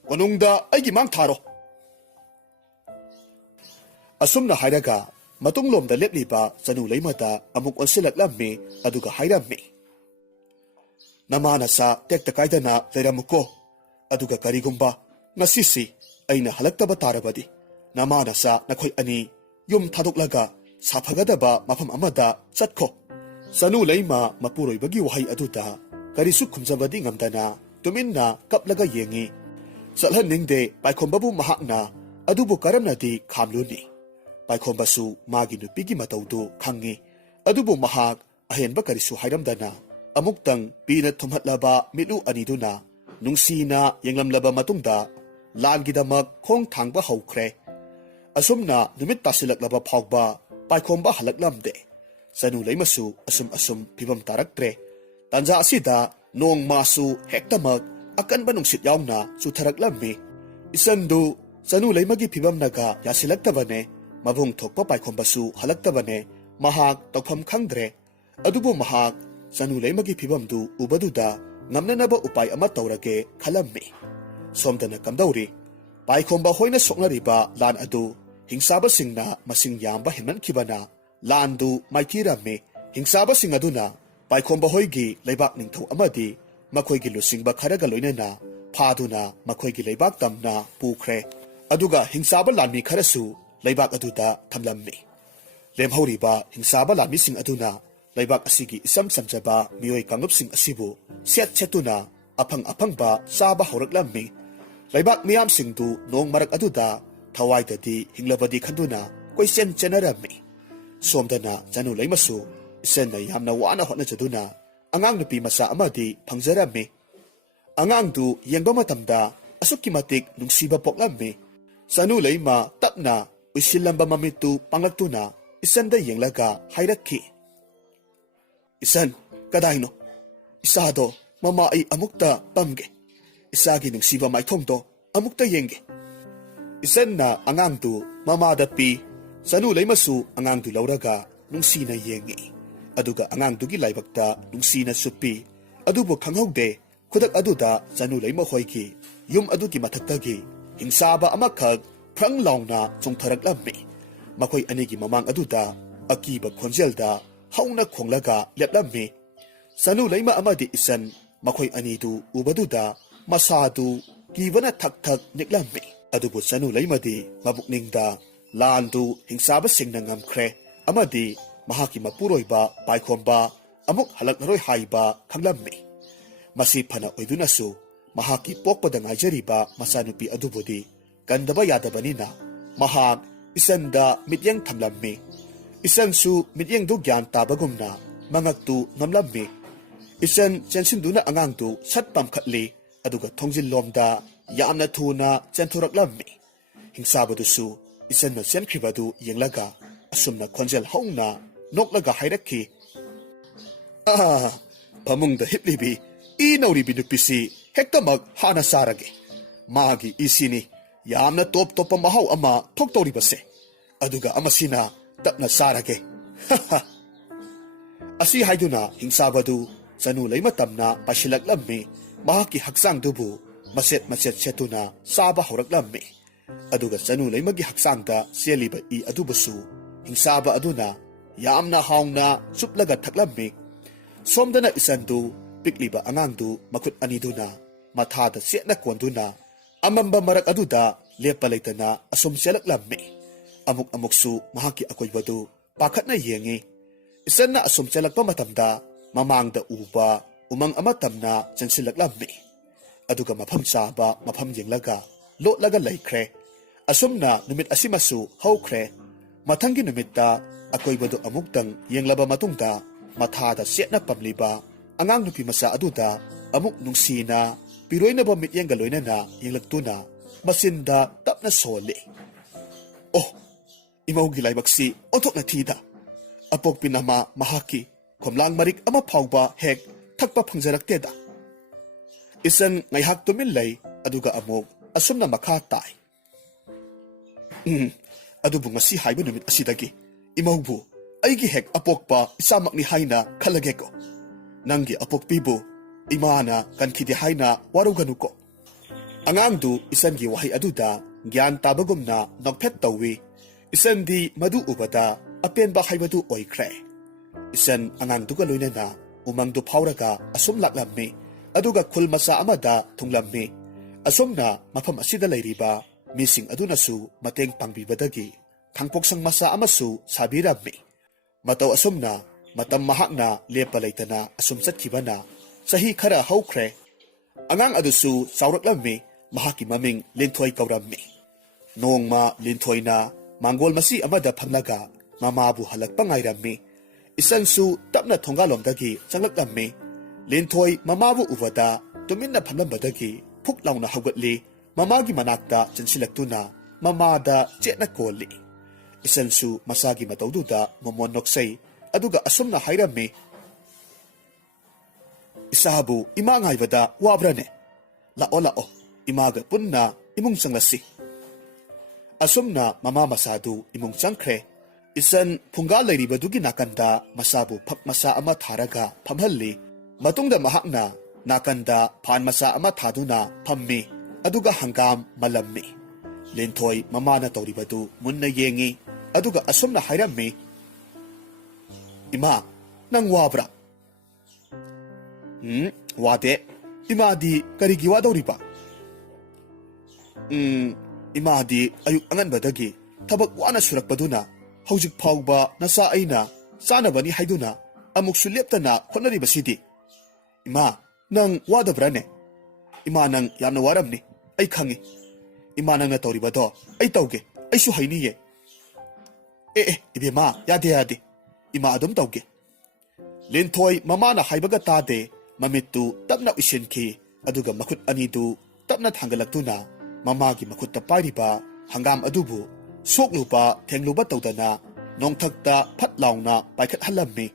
ꯀꯣꯅꯨꯡꯗ ꯑꯩꯒꯤ ꯃꯥꯡ ꯊꯥꯔꯣ." ꯑꯁꯨꯝꯅ ꯍꯥꯏꯔꯒ ꯃꯇꯨꯡꯂꯣꯝꯗ ꯂꯦꯞꯂꯤꯕ ꯆꯅꯨ ꯂꯩꯃꯗ ꯑꯃꯨꯛ ꯑꯣꯟꯁꯤꯜꯂꯛꯂꯝꯃꯤ ꯑꯗꯨꯒ ꯍꯥꯏꯔꯝꯃꯤ, "ꯅꯃꯥ ꯅꯆꯥ ꯇꯦꯛꯇ ꯀꯥꯏꯗꯅ ꯂꯩꯔꯝꯃꯨꯀꯣ, ꯑꯗꯨꯒ ꯀꯔꯤꯒꯨꯝꯕ ꯉꯁꯤꯁꯤ ꯑꯩꯅ ꯍꯜꯂꯛꯇꯕ ꯇꯥꯔꯕꯗꯤ ꯅꯃꯥ ꯅꯆꯥ ꯅꯈꯣꯏ ꯑꯅꯤ ꯌꯨꯝ ꯊꯥꯗꯣꯛꯂꯒ ꯁꯥꯐꯒꯗꯕ ꯃꯐꯝ ꯑꯃꯗ ꯆꯠꯈꯣ." ꯆꯅꯨ ꯂꯩꯃ ꯃꯄꯨꯔꯣꯏꯕꯒꯤ ꯋꯥꯍꯩ ꯑꯗꯨꯗ ꯀꯔꯤꯁꯨ ꯈꯨꯝꯖꯕꯗꯤ ꯉꯝꯗꯅ ꯇꯨꯃꯤꯟꯅ ꯀꯞꯂꯒ ꯌꯦꯡꯉꯤ꯫ ꯆꯠꯍꯟꯅꯤꯡꯗꯦ ꯄꯥꯏꯈꯣꯝꯕꯕꯨ ꯃꯍꯥꯛꯅ, ꯑꯗꯨꯕꯨ ꯀꯔꯝꯅꯗꯤ ꯈꯥꯝꯂꯨꯅꯤ? ꯄꯥꯏꯈꯣꯝꯕꯁꯨ ꯃꯥꯒꯤ ꯅꯨꯄꯤꯒꯤ ꯃꯇꯧꯗꯨ ꯈꯪꯉꯤ, ꯑꯗꯨꯕꯨ ꯃꯍꯥꯛ ꯑꯍꯦꯟꯕ ꯀꯔꯤꯁꯨ ꯍꯥꯏꯔꯝꯗꯅ ꯑꯃꯨꯛꯇꯪ ꯄꯤꯅ ꯊꯨꯝꯍꯠꯂꯕ ꯃꯤꯠꯂꯨ ꯑꯅꯤꯗꯨꯅ ꯅꯨꯡꯁꯤꯅ ꯌꯦꯡꯂꯝꯂꯕ ꯃꯇꯨꯡꯗ ꯂꯥꯟꯒꯤꯗꯃꯛ ꯈꯣꯡ ꯊꯥꯡꯕ ꯍꯧꯈ꯭ꯔꯦ꯫ ꯑꯁꯨꯝꯅ ꯅꯨꯃꯤꯠ ꯇꯥꯁꯤꯜꯂꯛꯂꯕ ꯐꯥꯎꯕ ꯄꯥꯏꯈꯣꯝꯕ ꯍꯜꯂꯛꯂꯝꯗꯦ꯫ ꯆꯅꯨ ꯂꯩꯃꯁꯨ ꯑꯁꯨꯝ ꯐꯤꯕꯝ ꯇꯥꯔꯛꯇ꯭ꯔꯦ꯫ ꯇꯥꯟꯖꯥ ꯑꯁꯤꯗ ꯅꯣꯡ ꯃꯥꯁꯨ ꯍꯦꯛꯇꯃꯛ ꯑꯀꯟꯕ ꯅꯨꯡꯁꯤꯠ ꯌꯥꯎꯅ ꯆꯨꯊꯔꯛꯂꯝꯃꯤ꯫ ꯏꯆꯟꯗꯨ ꯆꯅꯨ ꯂꯩꯃꯒꯤ ꯐꯤꯕꯝꯅꯒ ꯌꯥꯁꯤꯜꯂꯛꯇꯕꯅꯦ꯫ ꯃꯕꯨꯡ ꯊꯣꯛꯄ ꯄꯥꯏꯈꯣꯝꯕꯁꯨ ꯍꯜꯂꯛꯇꯕꯅꯦ꯫ ꯃꯍꯥꯛ ꯇꯧꯐꯝ ꯈꯪꯗ꯭ꯔꯦ꯫ ꯑꯗꯨꯕꯨ ꯃꯍꯥꯛ ꯆꯅꯨ ꯂꯩꯃꯒꯤ ꯐꯤꯕꯝꯗꯨ ꯎꯕꯗꯨꯗ ꯉꯝꯅꯅꯕ ꯎꯄꯥꯏ ꯑꯃ ꯇꯧꯔꯒꯦ ꯈꯜꯂꯝꯃꯤ꯫ ꯁꯣꯝꯗꯅ ꯀꯝꯗꯧꯔꯤ? ꯄꯥꯏꯈꯣꯝꯕ ꯍꯣꯏꯅ ꯁꯣꯛꯅꯔꯤꯕ ꯂꯥꯟ ꯑꯗꯨ ꯍꯤꯡꯆꯥꯕꯁꯤꯡꯅ ꯃꯁꯤꯡ ꯌꯥꯝꯕ ꯍꯦꯟꯃꯟꯈꯤꯕꯅ ꯂꯥꯟꯗꯨ ꯃꯥꯏꯊꯤꯔꯝꯃꯤ꯫ ꯍꯤꯡꯆꯥꯕꯁꯤꯡ ꯑꯗꯨꯅ ꯄꯥꯏꯈꯣꯝꯕ ꯍꯣꯏꯒꯤ ꯂꯩꯕꯥꯛ ꯅꯤꯡꯊꯧ ꯑꯃꯗꯤ ꯃꯈꯣꯏꯒꯤ ꯂꯨꯆꯤꯡꯕ ꯈꯔꯒ ꯂꯣꯏꯅꯅ ꯐꯥꯗꯨꯅ ꯃꯈꯣꯏꯒꯤ ꯂꯩꯕꯥꯛ ꯇꯝꯅ ꯄꯨꯈ꯭ꯔꯦ꯫ ꯑꯗꯨꯒ ꯍꯤꯡꯆꯥꯕ ꯂꯥꯟꯃꯤ ꯈꯔꯁꯨ ꯂꯩꯕꯥꯛ ꯑꯗꯨꯗ ꯊꯝꯂꯝꯃꯤ꯫ ꯂꯦꯝꯍꯧꯔꯤꯕ ꯍꯤꯡꯆꯥꯕ ꯂꯥꯟꯃꯤꯁꯤꯡ ꯑꯗꯨꯅ ꯂꯩꯕꯥꯛ ꯑꯁꯤꯒꯤ ꯏꯆꯝ ꯆꯝꯖꯕ ꯃꯤꯑꯣꯏ ꯀꯥꯡꯂꯨꯞꯁꯤꯡ ꯑꯁꯤꯕꯨ ꯁꯦꯠ ꯁꯦꯠꯇꯨꯅ ꯑꯐꯪ ꯑꯐꯪꯕ ꯆꯥꯕ ꯍꯧꯔꯛꯂꯝꯃꯤ꯫ ꯂꯩꯕꯥꯛ ꯃꯤꯌꯥꯝꯁꯤꯡꯗꯨ ꯅꯣꯡ ꯃꯔꯛ ꯑꯗꯨꯗ ꯊꯋꯥꯏꯗꯗꯤ ꯍꯤꯡꯂꯕꯗꯤ ꯈꯟꯗꯨꯅ ꯀꯣꯏꯆꯦꯟ ꯆꯦꯟꯅꯔꯝꯃꯤ꯫ ꯁꯣꯝꯗꯅ ꯆꯅꯨ ꯂꯩꯃꯁꯨ ꯏꯆꯟꯅ ꯌꯥꯝꯅ ꯋꯥꯅ ꯍꯣꯠꯅꯖꯗꯨꯅ ꯑꯉꯥꯡ ꯅꯨꯄꯤ ꯃꯆꯥ ꯑꯃꯗꯤ ꯐꯪꯖꯔꯝꯃꯤ꯫ ꯑꯉꯥꯡꯗꯨ ꯌꯦꯡꯕ ꯃꯇꯝꯗ ꯑꯁꯨꯛꯀꯤ ꯃꯇꯤꯛ ꯅꯨꯡꯁꯤꯕ ꯄꯣꯛꯂꯝꯃꯤ꯫ ꯆꯅꯨ ꯂꯩꯃ ꯇꯞꯅ ꯎꯏꯁꯤꯜꯂꯝꯕ ꯃꯃꯤꯠꯇꯨ ꯄꯥꯡꯂꯛꯇꯨꯅ ꯏꯆꯟꯗ ꯌꯦꯡꯂꯒ ꯍꯥꯏꯔꯛꯈꯤ, "ꯏꯆꯟ, ꯀꯗꯥꯏꯅꯣ? ꯏꯆꯥꯗꯣ ꯃꯃꯥ ꯑꯩ ꯑꯃꯨꯛꯇ ꯄꯝꯒꯦ꯫ ꯏꯆꯥꯒꯤ ꯅꯨꯡꯁꯤꯕ ꯃꯥꯏꯊꯣꯡꯗꯣ ꯑꯃꯨꯛꯇ ꯌꯦꯡꯒꯦ." ꯏꯆꯟꯅ ꯑꯉꯥꯡꯗꯨ ꯃꯃꯥꯗ ꯄꯤ꯫ ꯆꯅꯨ ꯂꯩꯃꯁꯨ ꯑꯉꯥꯡꯗꯨ ꯂꯧꯔꯒ ꯅꯨꯡꯁꯤꯅ ꯌꯦꯡꯉꯤ꯫ ꯑꯗꯨꯒ ꯑꯉꯥꯡꯗꯨꯒꯤ ꯂꯥꯏꯕꯛꯇ ꯅꯨꯡꯁꯤꯅ ꯆꯨꯞꯄꯤ꯫ ꯑꯗꯨꯕꯨ ꯈꯪꯍꯧꯗꯦ, ꯈꯨꯗꯛ ꯑꯗꯨꯗ ꯆꯅꯨ ꯂꯩꯃ ꯍꯣꯏꯒꯤ ꯌꯨꯝ ꯑꯗꯨꯒꯤ ꯃꯊꯛꯇꯒꯤ ꯍꯤꯡꯆꯥꯕ ꯑꯃꯈꯛ ꯐ꯭ꯔꯪ ꯂꯥꯎꯅ ꯆꯣꯡꯊꯔꯛꯂꯝꯃꯤ꯫ ꯃꯈꯣꯏ ꯑꯅꯤꯒꯤ ꯃꯃꯥꯡ ꯑꯗꯨꯗ ꯑꯀꯤꯕ ꯈꯣꯟꯖꯦꯜꯗ ꯍꯧꯅ ꯈꯣꯡꯂꯒ ꯂꯦꯞꯂꯝꯃꯤ꯫ ꯆꯅꯨ ꯂꯩꯃ ꯑꯃꯗꯤ ꯏꯆꯟ ꯃꯈꯣꯏ ꯑꯅꯤꯗꯨ ꯎꯕꯗꯨꯗ ꯃꯁꯥꯗꯨ ꯀꯤꯕꯅ ꯊꯛ ꯊꯛ ꯅꯤꯛꯂꯝꯃꯤ꯫ ꯑꯗꯨꯕꯨ ꯆꯅꯨ ꯂꯩꯃꯗꯤ ꯃꯕꯨꯛꯅꯤꯡꯗ ꯂꯥꯟꯗꯨ ꯍꯤꯡꯆꯥꯕꯁꯤꯡꯅ ꯉꯝꯈ꯭ꯔꯦ ꯑꯃꯗꯤ ꯃꯍꯥꯛꯀꯤ ꯃꯄꯨꯔꯣꯏꯕ ꯄꯥꯏꯈꯣꯝꯕ ꯑꯃꯨꯛ ꯍꯜꯂꯛꯂꯔꯣꯏ ꯍꯥꯏꯕ ꯈꯪꯂꯝꯃꯤ꯫ ꯃꯁꯤ ꯐꯅ ꯑꯣꯏꯗꯨꯅꯁꯨ ꯃꯍꯥꯛꯀꯤ ꯄꯣꯛꯄꯗ ꯉꯥꯏꯖꯔꯤꯕ ꯃꯆꯥꯅꯨꯄꯤ ꯑꯗꯨꯕꯨꯗꯤ ꯀꯟꯗꯕ ꯌꯥꯗꯕꯅꯤꯅ ꯃꯍꯥꯛ ꯏꯆꯟꯗ ꯃꯤꯠꯌꯦꯡ ꯊꯝꯂꯝꯃꯤ꯫ ꯏꯆꯟꯁꯨ ꯃꯤꯠꯌꯦꯡꯗꯨ ꯒ꯭ꯌꯥꯟ ꯇꯥꯕꯒꯨꯝꯅ ꯃꯉꯛꯇꯨ ꯅꯝꯂꯝꯃꯤ꯫ ꯏꯆꯟ ꯆꯦꯟꯁꯤꯟꯗꯨꯅ ꯑꯉꯥꯡꯗꯨ ꯁꯠ ꯄꯝꯈꯠꯂꯤ ꯑꯗꯨꯒ ꯊꯣꯡꯖꯤꯜꯂꯣꯝꯗ ꯌꯥꯝꯅ ꯊꯨꯅ ꯆꯦꯟꯊꯣꯔꯛꯂꯝꯃꯤ꯫ ꯍꯤꯡꯆꯥꯕꯗꯨꯁꯨ ꯏꯆꯟꯅ ꯆꯦꯟꯈ꯭ꯔꯤꯕꯗꯨ ꯌꯦꯡꯂꯒ ꯑꯁꯨꯝꯅ ꯈꯣꯟꯖꯦꯜ ꯍꯧꯅ ꯅꯣꯛꯂꯒ ꯍꯥꯏꯔꯛꯈꯤ, "ꯐꯃꯨꯡꯗ ꯍꯤꯞꯂꯤꯕꯤ ꯏ ꯅꯧꯔꯤꯕꯤ ꯅꯨꯄꯤꯁꯤ ꯍꯦꯛꯇꯃꯛ ꯍꯥꯟꯅ ꯆꯥꯔꯒꯦ꯫ ꯃꯥꯒꯤ ꯏꯁꯤꯅꯤ ꯌꯥꯝꯅ ꯇꯣꯞ ꯇꯣꯞꯄ ꯃꯍꯥꯎ ꯑꯃ ꯊꯣꯛꯇꯧꯔꯤꯕꯁꯦ꯫ ꯑꯗꯨꯒ ꯑꯃꯁꯤꯅ ꯇꯞꯅ ꯆꯥꯔꯒꯦ." ꯑꯁꯤ ꯍꯥꯏꯗꯨꯅ ꯍꯤꯡꯆꯥꯕꯗꯨ ꯆꯅꯨ ꯂꯩꯃ ꯇꯝꯅ ꯄꯥꯏꯁꯤꯜꯂꯛꯂꯝꯃꯤ꯫ ꯃꯍꯥꯛꯀꯤ ꯍꯛꯆꯥꯡꯗꯨꯕꯨ ꯃꯆꯦꯠ ꯃꯆꯦꯠ ꯁꯦꯠꯇꯨꯅ ꯆꯥꯕ ꯍꯧꯔꯛꯂꯝꯃꯤ꯫ ꯑꯗꯨꯒ ꯆꯅꯨ ꯂꯩꯃꯒꯤ ꯍꯛꯆꯥꯡꯗ ꯆꯦꯜꯂꯤꯕ ꯏ ꯑꯗꯨꯕꯨꯁꯨ ꯍꯤꯡꯆꯥꯕ ꯑꯗꯨꯅ ꯌꯥꯝꯅ ꯍꯥꯎꯅ ꯆꯨꯞꯂꯒ ꯊꯛꯂꯝꯃꯤ꯫ ꯁꯣꯝꯗꯅ ꯏꯆꯟꯗꯨ ꯄꯤꯛꯂꯤꯕ ꯑꯉꯥꯡꯗꯨ ꯃꯈꯨꯠ ꯑꯅꯤꯗꯨꯅ ꯃꯊꯥꯗ ꯆꯦꯠꯅ ꯀꯣꯟꯗꯨꯅ ꯑꯃꯝꯕ ꯃꯔꯛ ꯑꯗꯨꯗ ꯂꯦꯞꯄ ꯂꯩꯇꯅ ꯑꯁꯨꯝ ꯆꯦꯜꯂꯛꯂꯝꯃꯤ꯫ ꯑꯃꯨꯛ ꯑꯃꯨꯛꯁꯨ ꯃꯍꯥꯛꯀꯤ ꯑꯀꯣꯏꯕꯗꯨ ꯄꯥꯈꯠꯅ ꯌꯦꯡꯉꯤ꯫ ꯏꯆꯟꯅ ꯑꯁꯨꯝ ꯆꯦꯜꯂꯛꯄ ꯃꯇꯝꯗ ꯃꯃꯥꯡꯗ ꯎꯕ ꯎꯃꯪ ꯑꯃꯇꯝꯅ ꯆꯪꯁꯤꯜꯂꯛꯂꯝꯃꯤ꯫ ꯑꯗꯨꯒ ꯃꯐꯝ ꯆꯥꯕ ꯃꯐꯝ ꯌꯦꯡꯂꯒ ꯂꯣꯠꯂꯒ ꯂꯩꯈ꯭ꯔꯦ꯫ ꯑꯁꯨꯝꯅ ꯅꯨꯃꯤꯠ ꯑꯁꯤꯃꯁꯨ ꯍꯧꯈ꯭ꯔꯦ꯫ ꯃꯊꯪꯒꯤ ꯅꯨꯃꯤꯠꯇ ꯑꯀꯣꯏꯕꯗꯨ ꯑꯃꯨꯛꯇꯪ ꯌꯦꯡꯂꯕ ꯃꯇꯨꯡꯗ ꯃꯊꯥꯗ ꯆꯦꯠꯅ ꯄꯝꯂꯤꯕ ꯑꯉꯥꯡ ꯅꯨꯄꯤ ꯃꯆꯥ ꯑꯗꯨꯗ ꯑꯃꯨꯛ ꯅꯨꯡꯁꯤꯅ ꯄꯤꯔꯣꯏꯅꯕ ꯃꯤꯠꯌꯦꯡꯒ ꯂꯣꯏꯅꯅ ꯌꯦꯡꯂꯛꯇꯨꯅ ꯃꯆꯤꯟꯗ ꯇꯞꯅ ꯁꯣꯜꯂꯤ꯫ "ꯑꯣ, ꯏꯃꯧꯒꯤ ꯂꯥꯏꯕꯛꯁꯤ ꯑꯣꯟꯊꯣꯛꯅ ꯊꯤꯗ꯫ ꯑꯄꯣꯛꯄꯤ ꯅꯃꯥ ꯃꯍꯥꯛꯀꯤ ꯈꯣꯝꯂꯥꯡ ꯃꯔꯤꯛ ꯑꯃ ꯐꯥꯎꯕ ꯍꯦꯛ ꯊꯛꯄ ꯐꯪꯖꯔꯛꯇꯦꯗ"꯫ ꯏꯆꯟ ꯉꯥꯏꯍꯥꯛ ꯇꯨꯃꯤꯟ ꯂꯩ, ꯑꯗꯨꯒ ꯑꯃꯨꯛ ꯑꯁꯨꯝꯅ ꯃꯈꯥ ꯇꯥꯏ꯫ "ꯑꯗꯨꯕꯨ ꯉꯁꯤ ꯍꯥꯏꯕ ꯅꯨꯃꯤꯠ ꯑꯁꯤꯗꯒꯤ ꯏꯃꯧꯕꯨ ꯑꯩꯒꯤ ꯍꯦꯛ ꯑꯄꯣꯛꯄ ꯏꯆꯥꯃꯛꯅꯤ ꯍꯥꯏꯅ ꯈꯜꯂꯒꯦꯀꯣ꯫ ꯅꯪꯒꯤ ꯑꯄꯣꯛꯄꯤꯕꯨ ꯏꯃꯥꯅ ꯀꯟꯈꯤꯗꯦ ꯍꯥꯏꯅ ꯋꯥꯔꯧꯒꯅꯨꯀꯣ"꯫ ꯑꯉꯥꯡꯗꯨ ꯏꯆꯟꯒꯤ ꯋꯥꯍꯩ ꯑꯗꯨꯗ ꯒ꯭ꯌꯥꯟ ꯇꯥꯕꯒꯨꯝꯅ ꯅꯣꯛꯐꯦꯠ ꯇꯧꯏ꯫ ꯏꯆꯟꯗꯤ ꯃꯗꯨ ꯎꯕꯗ ꯑꯄꯦꯟꯕ ꯍꯥꯏꯕꯗꯨ ꯑꯣꯏꯈ꯭ꯔꯦ꯫ ꯏꯆꯟ ꯑꯉꯥꯡꯗꯨꯒ ꯂꯣꯏꯅꯅ ꯎꯃꯪꯗꯨ ꯐꯥꯎꯔꯒ ꯑꯁꯨꯝ ꯂꯥꯛꯂꯝꯃꯤ, ꯑꯗꯨꯒ ꯈꯨꯜ ꯃꯆꯥ ꯑꯃꯗ ꯊꯨꯡꯂꯝꯃꯤ꯫ ꯑꯁꯨꯝꯅ ꯃꯐꯝ ꯑꯁꯤꯗ ꯂꯩꯔꯤꯕ ꯃꯤꯁꯤꯡ ꯑꯗꯨꯅꯁꯨ ꯃꯇꯦꯡ ꯄꯥꯡꯕꯤꯕꯗꯒꯤ ꯈꯥꯡꯄꯣꯛꯁꯪ ꯃꯆꯥ ꯑꯃꯁꯨ ꯁꯥꯕꯤꯔꯝꯃꯤ꯫ ꯃꯇꯧ ꯑꯁꯨꯝꯅ ꯃꯇꯝ ꯃꯍꯥꯛꯅ ꯂꯦꯞꯄ ꯂꯩꯇꯅ ꯑꯁꯨꯝ ꯆꯠꯈꯤꯕꯅ ꯆꯍꯤ ꯈꯔ ꯍꯧꯈ꯭ꯔꯦ꯫ ꯑꯉꯥꯡ ꯑꯗꯨꯁꯨ ꯆꯥꯎꯔꯛꯂꯝꯃꯤ꯫ ꯃꯍꯥꯛꯀꯤ ꯃꯃꯤꯡ ꯂꯤꯟꯊꯣꯏ ꯀꯧꯔꯝꯃꯤ꯫ ꯅꯣꯡꯃ ꯂꯤꯟꯊꯣꯏꯅ ꯃꯥꯡꯒꯣꯜ ꯃꯆꯤ ꯑꯃꯗ ꯐꯝꯂꯒ ꯃꯃꯥꯕꯨ ꯍꯜꯂꯛꯄ ꯉꯥꯏꯔꯝꯃꯤ꯫ ꯏꯆꯟꯁꯨ ꯇꯞꯅ ꯊꯣꯡꯒꯥꯜꯂꯣꯝꯗꯒꯤ ꯆꯪꯂꯛꯂꯝꯃꯤ꯫ ꯂꯤꯟꯊꯣꯏ ꯃꯃꯥꯕꯨ ꯎꯕꯗ ꯇꯨꯃꯤꯟꯅ ꯐꯝꯂꯝꯕꯗꯒꯤ ꯐꯨꯛ ꯂꯥꯎꯅ ꯍꯧꯒꯠꯂꯤ꯫ ꯃꯃꯥꯒꯤ ꯃꯅꯥꯛꯇ ꯆꯪꯁꯤꯜꯂꯛꯇꯨꯅ ꯃꯃꯥꯗ ꯆꯦꯠꯅ ꯀꯣꯜꯂꯤ꯫ ꯏꯆꯟꯁꯨ ꯃꯆꯥꯒꯤ ꯃꯇꯧꯗꯨꯗ ꯃꯃꯣꯟ ꯅꯣꯛꯆꯩ, ꯑꯗꯨꯒ ꯑꯁꯨꯝꯅ ꯍꯥꯏꯔꯝꯃꯤ꯫ "ꯏꯆꯥꯕꯨ ꯏꯃꯥ ꯉꯥꯏꯕꯗ ꯋꯥꯕ꯭ꯔꯅꯦ? ꯂꯥꯛꯑꯣ ꯂꯥꯛꯑꯣ, ꯏꯃꯥꯒ ꯄꯨꯟꯅ ꯏꯃꯨꯡ ꯆꯪꯂꯁꯤ"꯫ ꯑꯁꯨꯝꯅ ꯃꯃꯥ ꯃꯆꯥꯗꯨ ꯏꯃꯨꯡ ꯆꯪꯈ꯭ꯔꯦ꯫ ꯏꯆꯟ ꯐꯨꯡꯒꯥ ꯂꯩꯔꯤꯕꯗꯨꯒꯤ ꯅꯥꯀꯟꯗ ꯃꯆꯥꯕꯨ ꯐꯛ ꯃꯆꯥ ꯑꯃ ꯊꯥꯔꯒ ꯐꯝꯍꯜꯂꯤ꯫ ꯃꯇꯨꯡꯗ ꯃꯍꯥꯛꯅ ꯅꯥꯀꯟꯗ ꯐꯥꯟ ꯃꯆꯥ ꯑꯃ ꯊꯥꯗꯨꯅ ꯐꯝꯃꯤ, ꯑꯗꯨꯒ ꯍꯪꯒꯥꯝ ꯃꯜꯂꯝꯃꯤ꯫ ꯂꯤꯟꯊꯣꯏ ꯃꯃꯥꯅ ꯇꯧꯔꯤꯕꯗꯨ ꯃꯨꯟꯅ ꯌꯦꯡꯉꯤ, ꯑꯗꯨꯒ ꯑꯁꯨꯝꯅ ꯍꯥꯏꯔꯝꯃꯤ꯫ "ꯏꯃꯥ, ꯅꯪ ꯋꯥꯕ꯭ꯔꯥ?" "ꯋꯥꯗꯦ. ꯏꯃꯥꯗꯤ ꯀꯔꯤꯒꯤ ꯋꯥꯗꯧꯔꯤꯕ?" "ꯏꯃꯥꯗꯤ ꯑꯌꯨꯛ ꯑꯉꯟꯕꯗꯒꯤ ꯊꯕꯛ ꯋꯥꯅ ꯁꯨꯔꯛꯄꯗꯨꯅ ꯍꯧꯖꯤꯛ ꯐꯥꯎꯕ ꯅꯆꯥ ꯑꯩꯅ ꯆꯥꯅꯕꯅꯤ ꯍꯥꯏꯗꯨꯅ ꯑꯃꯨꯛꯁꯨ ꯂꯦꯞꯇꯅ ꯍꯣꯠꯅꯔꯤꯕꯁꯤꯗꯤ. ꯏꯃꯥ, ꯅꯪ ꯋꯥꯗꯕ꯭ꯔꯥꯅꯦ? ꯏꯃꯥ, ꯅꯪ ꯌꯥꯝꯅ ꯋꯥꯔꯝꯅꯤ, ꯑꯩ ꯈꯪꯉꯤ. ꯏꯃꯥ, ꯅꯪꯅ ꯇꯧꯔꯤꯕꯗꯣ ꯑꯩ ꯇꯧꯒꯦ, ꯑꯩꯁꯨ ꯍꯩꯅꯤꯌꯦ." "ꯏꯕꯦꯝꯃ, ꯌꯥꯗꯦ ꯌꯥꯗꯦ, ꯏꯃꯥ ꯑꯗꯨꯝ ꯇꯧꯒꯦ." ꯂꯤꯟꯊꯣꯏ ꯃꯃꯥꯅ ꯍꯥꯏꯕꯒ ꯇꯥꯗꯦ, ꯃꯃꯤꯠꯇꯨ ꯇꯞꯅ ꯎꯏꯁꯤꯟꯈꯤ, ꯑꯗꯨꯒ ꯃꯈꯨꯠ ꯑꯅꯤꯗꯨ ꯇꯞꯅ ꯊꯥꯡꯒꯠꯂꯛꯇꯨꯅ ꯃꯃꯥꯒꯤ ꯃꯈꯨꯠꯇ ꯄꯥꯏꯔꯤꯕ ꯍꯪꯒꯥꯝ ꯑꯗꯨꯕꯨ ꯁꯣꯛꯂꯨꯕ ꯊꯦꯡꯂꯨꯕ ꯇꯧꯗꯅ ꯅꯣꯡꯊꯛꯇ ꯐꯠ ꯂꯥꯎꯅ ꯄꯥꯏꯈꯠꯍꯜꯂꯝꯃꯤ꯫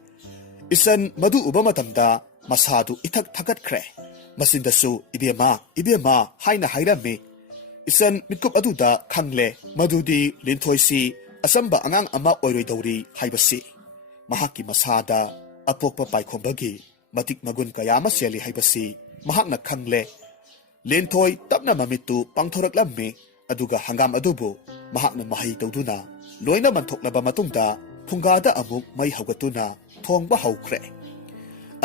ꯏꯆꯟ ꯃꯗꯨ ꯎꯕ ꯃꯇꯝꯗ ꯃꯁꯥꯗꯨ ꯏꯊꯛ ꯊꯛꯀꯠꯈ꯭ꯔꯦ꯫ ꯃꯆꯤꯟꯗꯁꯨ "ꯏꯕꯦꯝꯃ, ꯏꯕꯦꯝꯃ" ꯍꯥꯏꯅ ꯍꯥꯏꯔꯝꯃꯤ꯫ ꯏꯆꯟ ꯃꯤꯠꯀꯨꯞ ꯑꯗꯨꯗ ꯈꯪꯂꯦ ꯃꯗꯨꯗꯤ ꯂꯤꯟꯊꯣꯏꯁꯤ ꯑꯆꯝꯕ ꯑꯉꯥꯡ ꯑꯃ ꯑꯣꯏꯔꯣꯏꯗꯧꯔꯤ ꯍꯥꯏꯕꯁꯤ꯫ ꯃꯍꯥꯛꯀꯤ ꯃꯁꯥꯗ ꯑꯄꯣꯛꯄ ꯄꯥꯏꯈꯣꯝꯕꯒꯤ ꯃꯇꯤꯛ ꯃꯒꯨꯟ ꯀꯌꯥ ꯑꯃ ꯆꯦꯜꯂꯤ ꯍꯥꯏꯕꯁꯤ ꯃꯍꯥꯛꯅ ꯈꯪꯂꯦ꯫ ꯂꯤꯟꯊꯣꯏ ꯇꯞꯅ ꯃꯃꯤꯠꯇꯨ ꯄꯥꯡꯊꯣꯔꯛꯂꯝꯃꯤ, ꯑꯗꯨꯒ ꯍꯪꯒꯥꯝ ꯑꯗꯨꯕꯨ ꯃꯍꯥꯛꯅ ꯃꯍꯩ ꯇꯧꯗꯨꯅ ꯂꯣꯏꯅ ꯃꯟꯊꯣꯛꯂꯕ ꯃꯇꯨꯡꯗ ꯐꯨꯡꯒꯥꯗ ꯑꯃꯨꯛ ꯃꯩ ꯍꯧꯒꯠꯇꯨꯅ ꯊꯣꯡꯕ ꯍꯧꯈ꯭ꯔꯦ꯫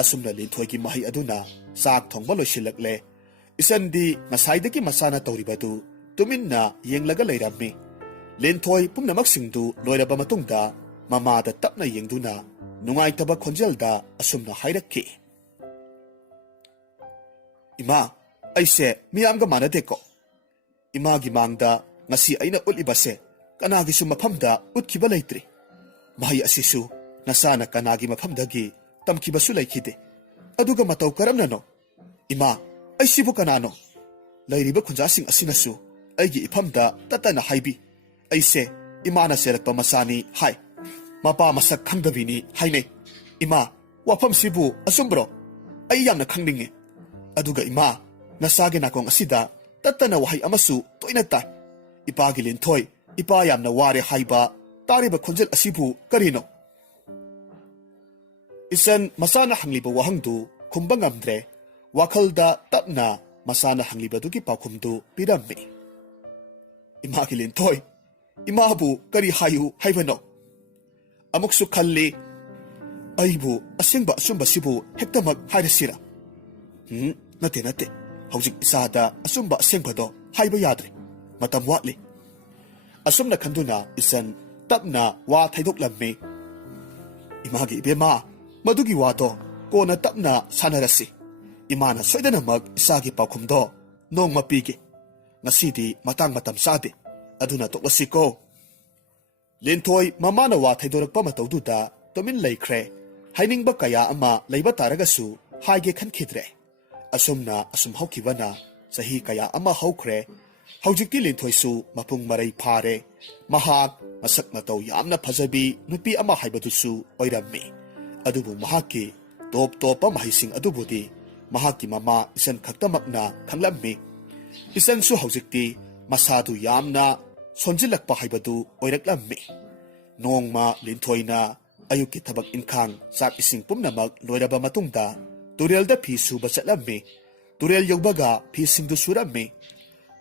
ꯑꯁꯨꯝꯅ ꯂꯤꯟꯊꯣꯏꯒꯤ ꯃꯍꯩ ꯑꯗꯨꯅ ꯆꯥꯛ ꯊꯣꯡꯕ ꯂꯣꯏꯁꯤꯜꯂꯛꯂꯦ꯫ ꯏꯆꯟꯗꯤ ꯉꯁꯥꯏꯗꯒꯤ ꯃꯆꯥꯅ ꯇꯧꯔꯤꯕꯗꯨ ꯇꯨꯃꯤꯟꯅ ꯌꯦꯡꯂꯒ ꯂꯩꯔꯝꯃꯤ꯫ ꯂꯤꯟꯊꯣꯏ ꯄꯨꯝꯅꯃꯛꯁꯤꯡꯗꯨ ꯂꯣꯏꯔꯕ ꯃꯇꯨꯡꯗ ꯃꯃꯥꯗ ꯇꯞꯅ ꯌꯦꯡꯗꯨꯅ ꯅꯨꯡꯉꯥꯏꯇꯕ ꯈꯣꯟꯖꯦꯜꯗ ꯑꯁꯨꯝꯅ ꯍꯥꯏꯔꯛꯈꯤ꯫ "ꯏꯃꯥ, ꯑꯩꯁꯦ ꯃꯤꯌꯥꯝꯒ ꯃꯥꯟꯅꯗꯦꯀꯣ. ꯏꯃꯥꯒꯤ ꯃꯥꯡꯗ ꯉꯁꯤ ꯑꯩꯅ ꯎꯠꯂꯤꯕꯁꯦ ꯀꯅꯥꯒꯤꯁꯨ ꯃꯐꯝꯗ ꯎꯠꯈꯤꯕ ꯂꯩꯇ꯭ꯔꯤ. ꯃꯍꯩ ꯑꯁꯤꯁꯨ ꯅꯆꯥꯅ ꯀꯅꯥꯒꯤ ꯃꯐꯝꯗꯒꯤ ꯇꯝꯈꯤꯕꯁꯨ ꯂꯩꯈꯤꯗꯦ. ꯑꯗꯨꯒ ꯃꯇꯧ ꯀꯔꯝꯅꯅꯣ? ꯏꯃꯥ, ꯑꯩꯁꯤꯕꯨ ꯀꯅꯥꯅꯣ? ꯂꯩꯔꯤꯕ ꯈꯨꯟꯖꯥꯁꯤꯡ ꯑꯁꯤꯅꯁꯨ ꯑꯩꯒꯤ ꯏꯐꯝꯗ ꯇꯠꯇꯅ ꯍꯥꯏꯕꯤ ꯑꯩꯁꯦ ꯏꯃꯥꯅ ꯆꯦꯜꯂꯛꯄ ꯃꯆꯥꯅꯤ ꯍꯥꯏ. ꯃꯄꯥ ꯃꯁꯛ ꯈꯪꯗꯕꯤꯅꯤ ꯍꯥꯏꯅꯩ. ꯏꯃꯥ, ꯋꯥꯐꯝꯁꯤꯕꯨ ꯑꯆꯨꯝꯕ꯭ꯔꯣ? ꯑꯩ ꯌꯥꯝꯅ ꯈꯪꯅꯤꯡꯉꯤ. ꯑꯗꯨꯒ ꯏꯃꯥ, ꯅꯆꯥꯒꯤ ꯅꯥꯀꯣꯡ ꯑꯁꯤꯗ ꯇꯠꯇꯅ ꯋꯥꯍꯩ ꯑꯃꯁꯨ ꯇꯣꯏꯅ ꯇꯥꯏ. ꯏꯄꯥꯒꯤ ꯂꯤꯟꯊꯣꯏ, ꯏꯄꯥ ꯌꯥꯝꯅ ꯋꯥꯔꯦ ꯍꯥꯏꯕ ꯇꯥꯔꯤꯕ ꯈꯣꯟꯖꯦꯜ ꯑꯁꯤꯕꯨ ꯀꯔꯤꯅꯣ?" ꯏꯆꯟ ꯃꯆꯥꯅ ꯍꯪꯂꯤꯕ ꯋꯥꯍꯪꯗꯨ ꯈꯨꯝꯕ ꯉꯝꯗ꯭ꯔꯦ꯫ ꯋꯥꯈꯜꯗ ꯇꯞꯅ ꯃꯆꯥꯅ ꯍꯪꯂꯤꯕꯗꯨꯒꯤ ꯄꯥꯎꯈꯨꯝꯗꯨ ꯄꯤꯔꯝꯃꯤ꯫ "ꯏꯃꯥꯒꯤ ꯂꯤꯟꯊꯣꯏ, ꯏꯃꯥꯕꯨ ꯀꯔꯤ ꯍꯥꯏꯌꯨ ꯍꯥꯏꯕꯅꯣ?" ꯑꯃꯨꯛꯁꯨ ꯈꯜꯂꯤ꯫ "ꯑꯩꯕꯨ ꯑꯁꯦꯡꯕ ꯑꯆꯨꯝꯕꯁꯤꯕꯨ ꯍꯦꯛꯇꯃꯛ ꯍꯥꯏꯔꯁꯤꯔ?" ꯅꯠꯇꯦ, ꯍꯧꯖꯤꯛ ꯏꯆꯥꯗ ꯑꯆꯨꯝꯕ ꯑꯁꯦꯡꯕꯗꯣ ꯍꯥꯏꯕ ꯌꯥꯗ꯭ꯔꯦ. matam watli. Asum na kanduna isan tap na wa thaidok lammi. Imagi ibema madugi wato ko na tap na sanarasi. Imana soidana mag isagi paukumdo nong mapigi. Ngasidi matang matam sabi. Aduna toklasi ko. Lintoy mamana wa thaidorak pa matawduda tomin laikre. Hainingba kaya ama laiba taragasu haige khankidre. Asumna asum haukibana sahi kaya ama haukre. Haujikti lintoy su mapung maray pare. Mahak masak na taw yamna pazabi nupi ama haibadusu oirami. Adubu mahaki top mahising adubudi. Mahaki mama isan khaktamak na khanglammi. Isan su haujikti masadu yamna sonjilakpa haibadu oiraklammi. Nongma lintoy na ayuki tabak inkang sak ising pumnamak loiraba matungda turelda pi suba satlammi. Turel yogbaga pi singdu surammi.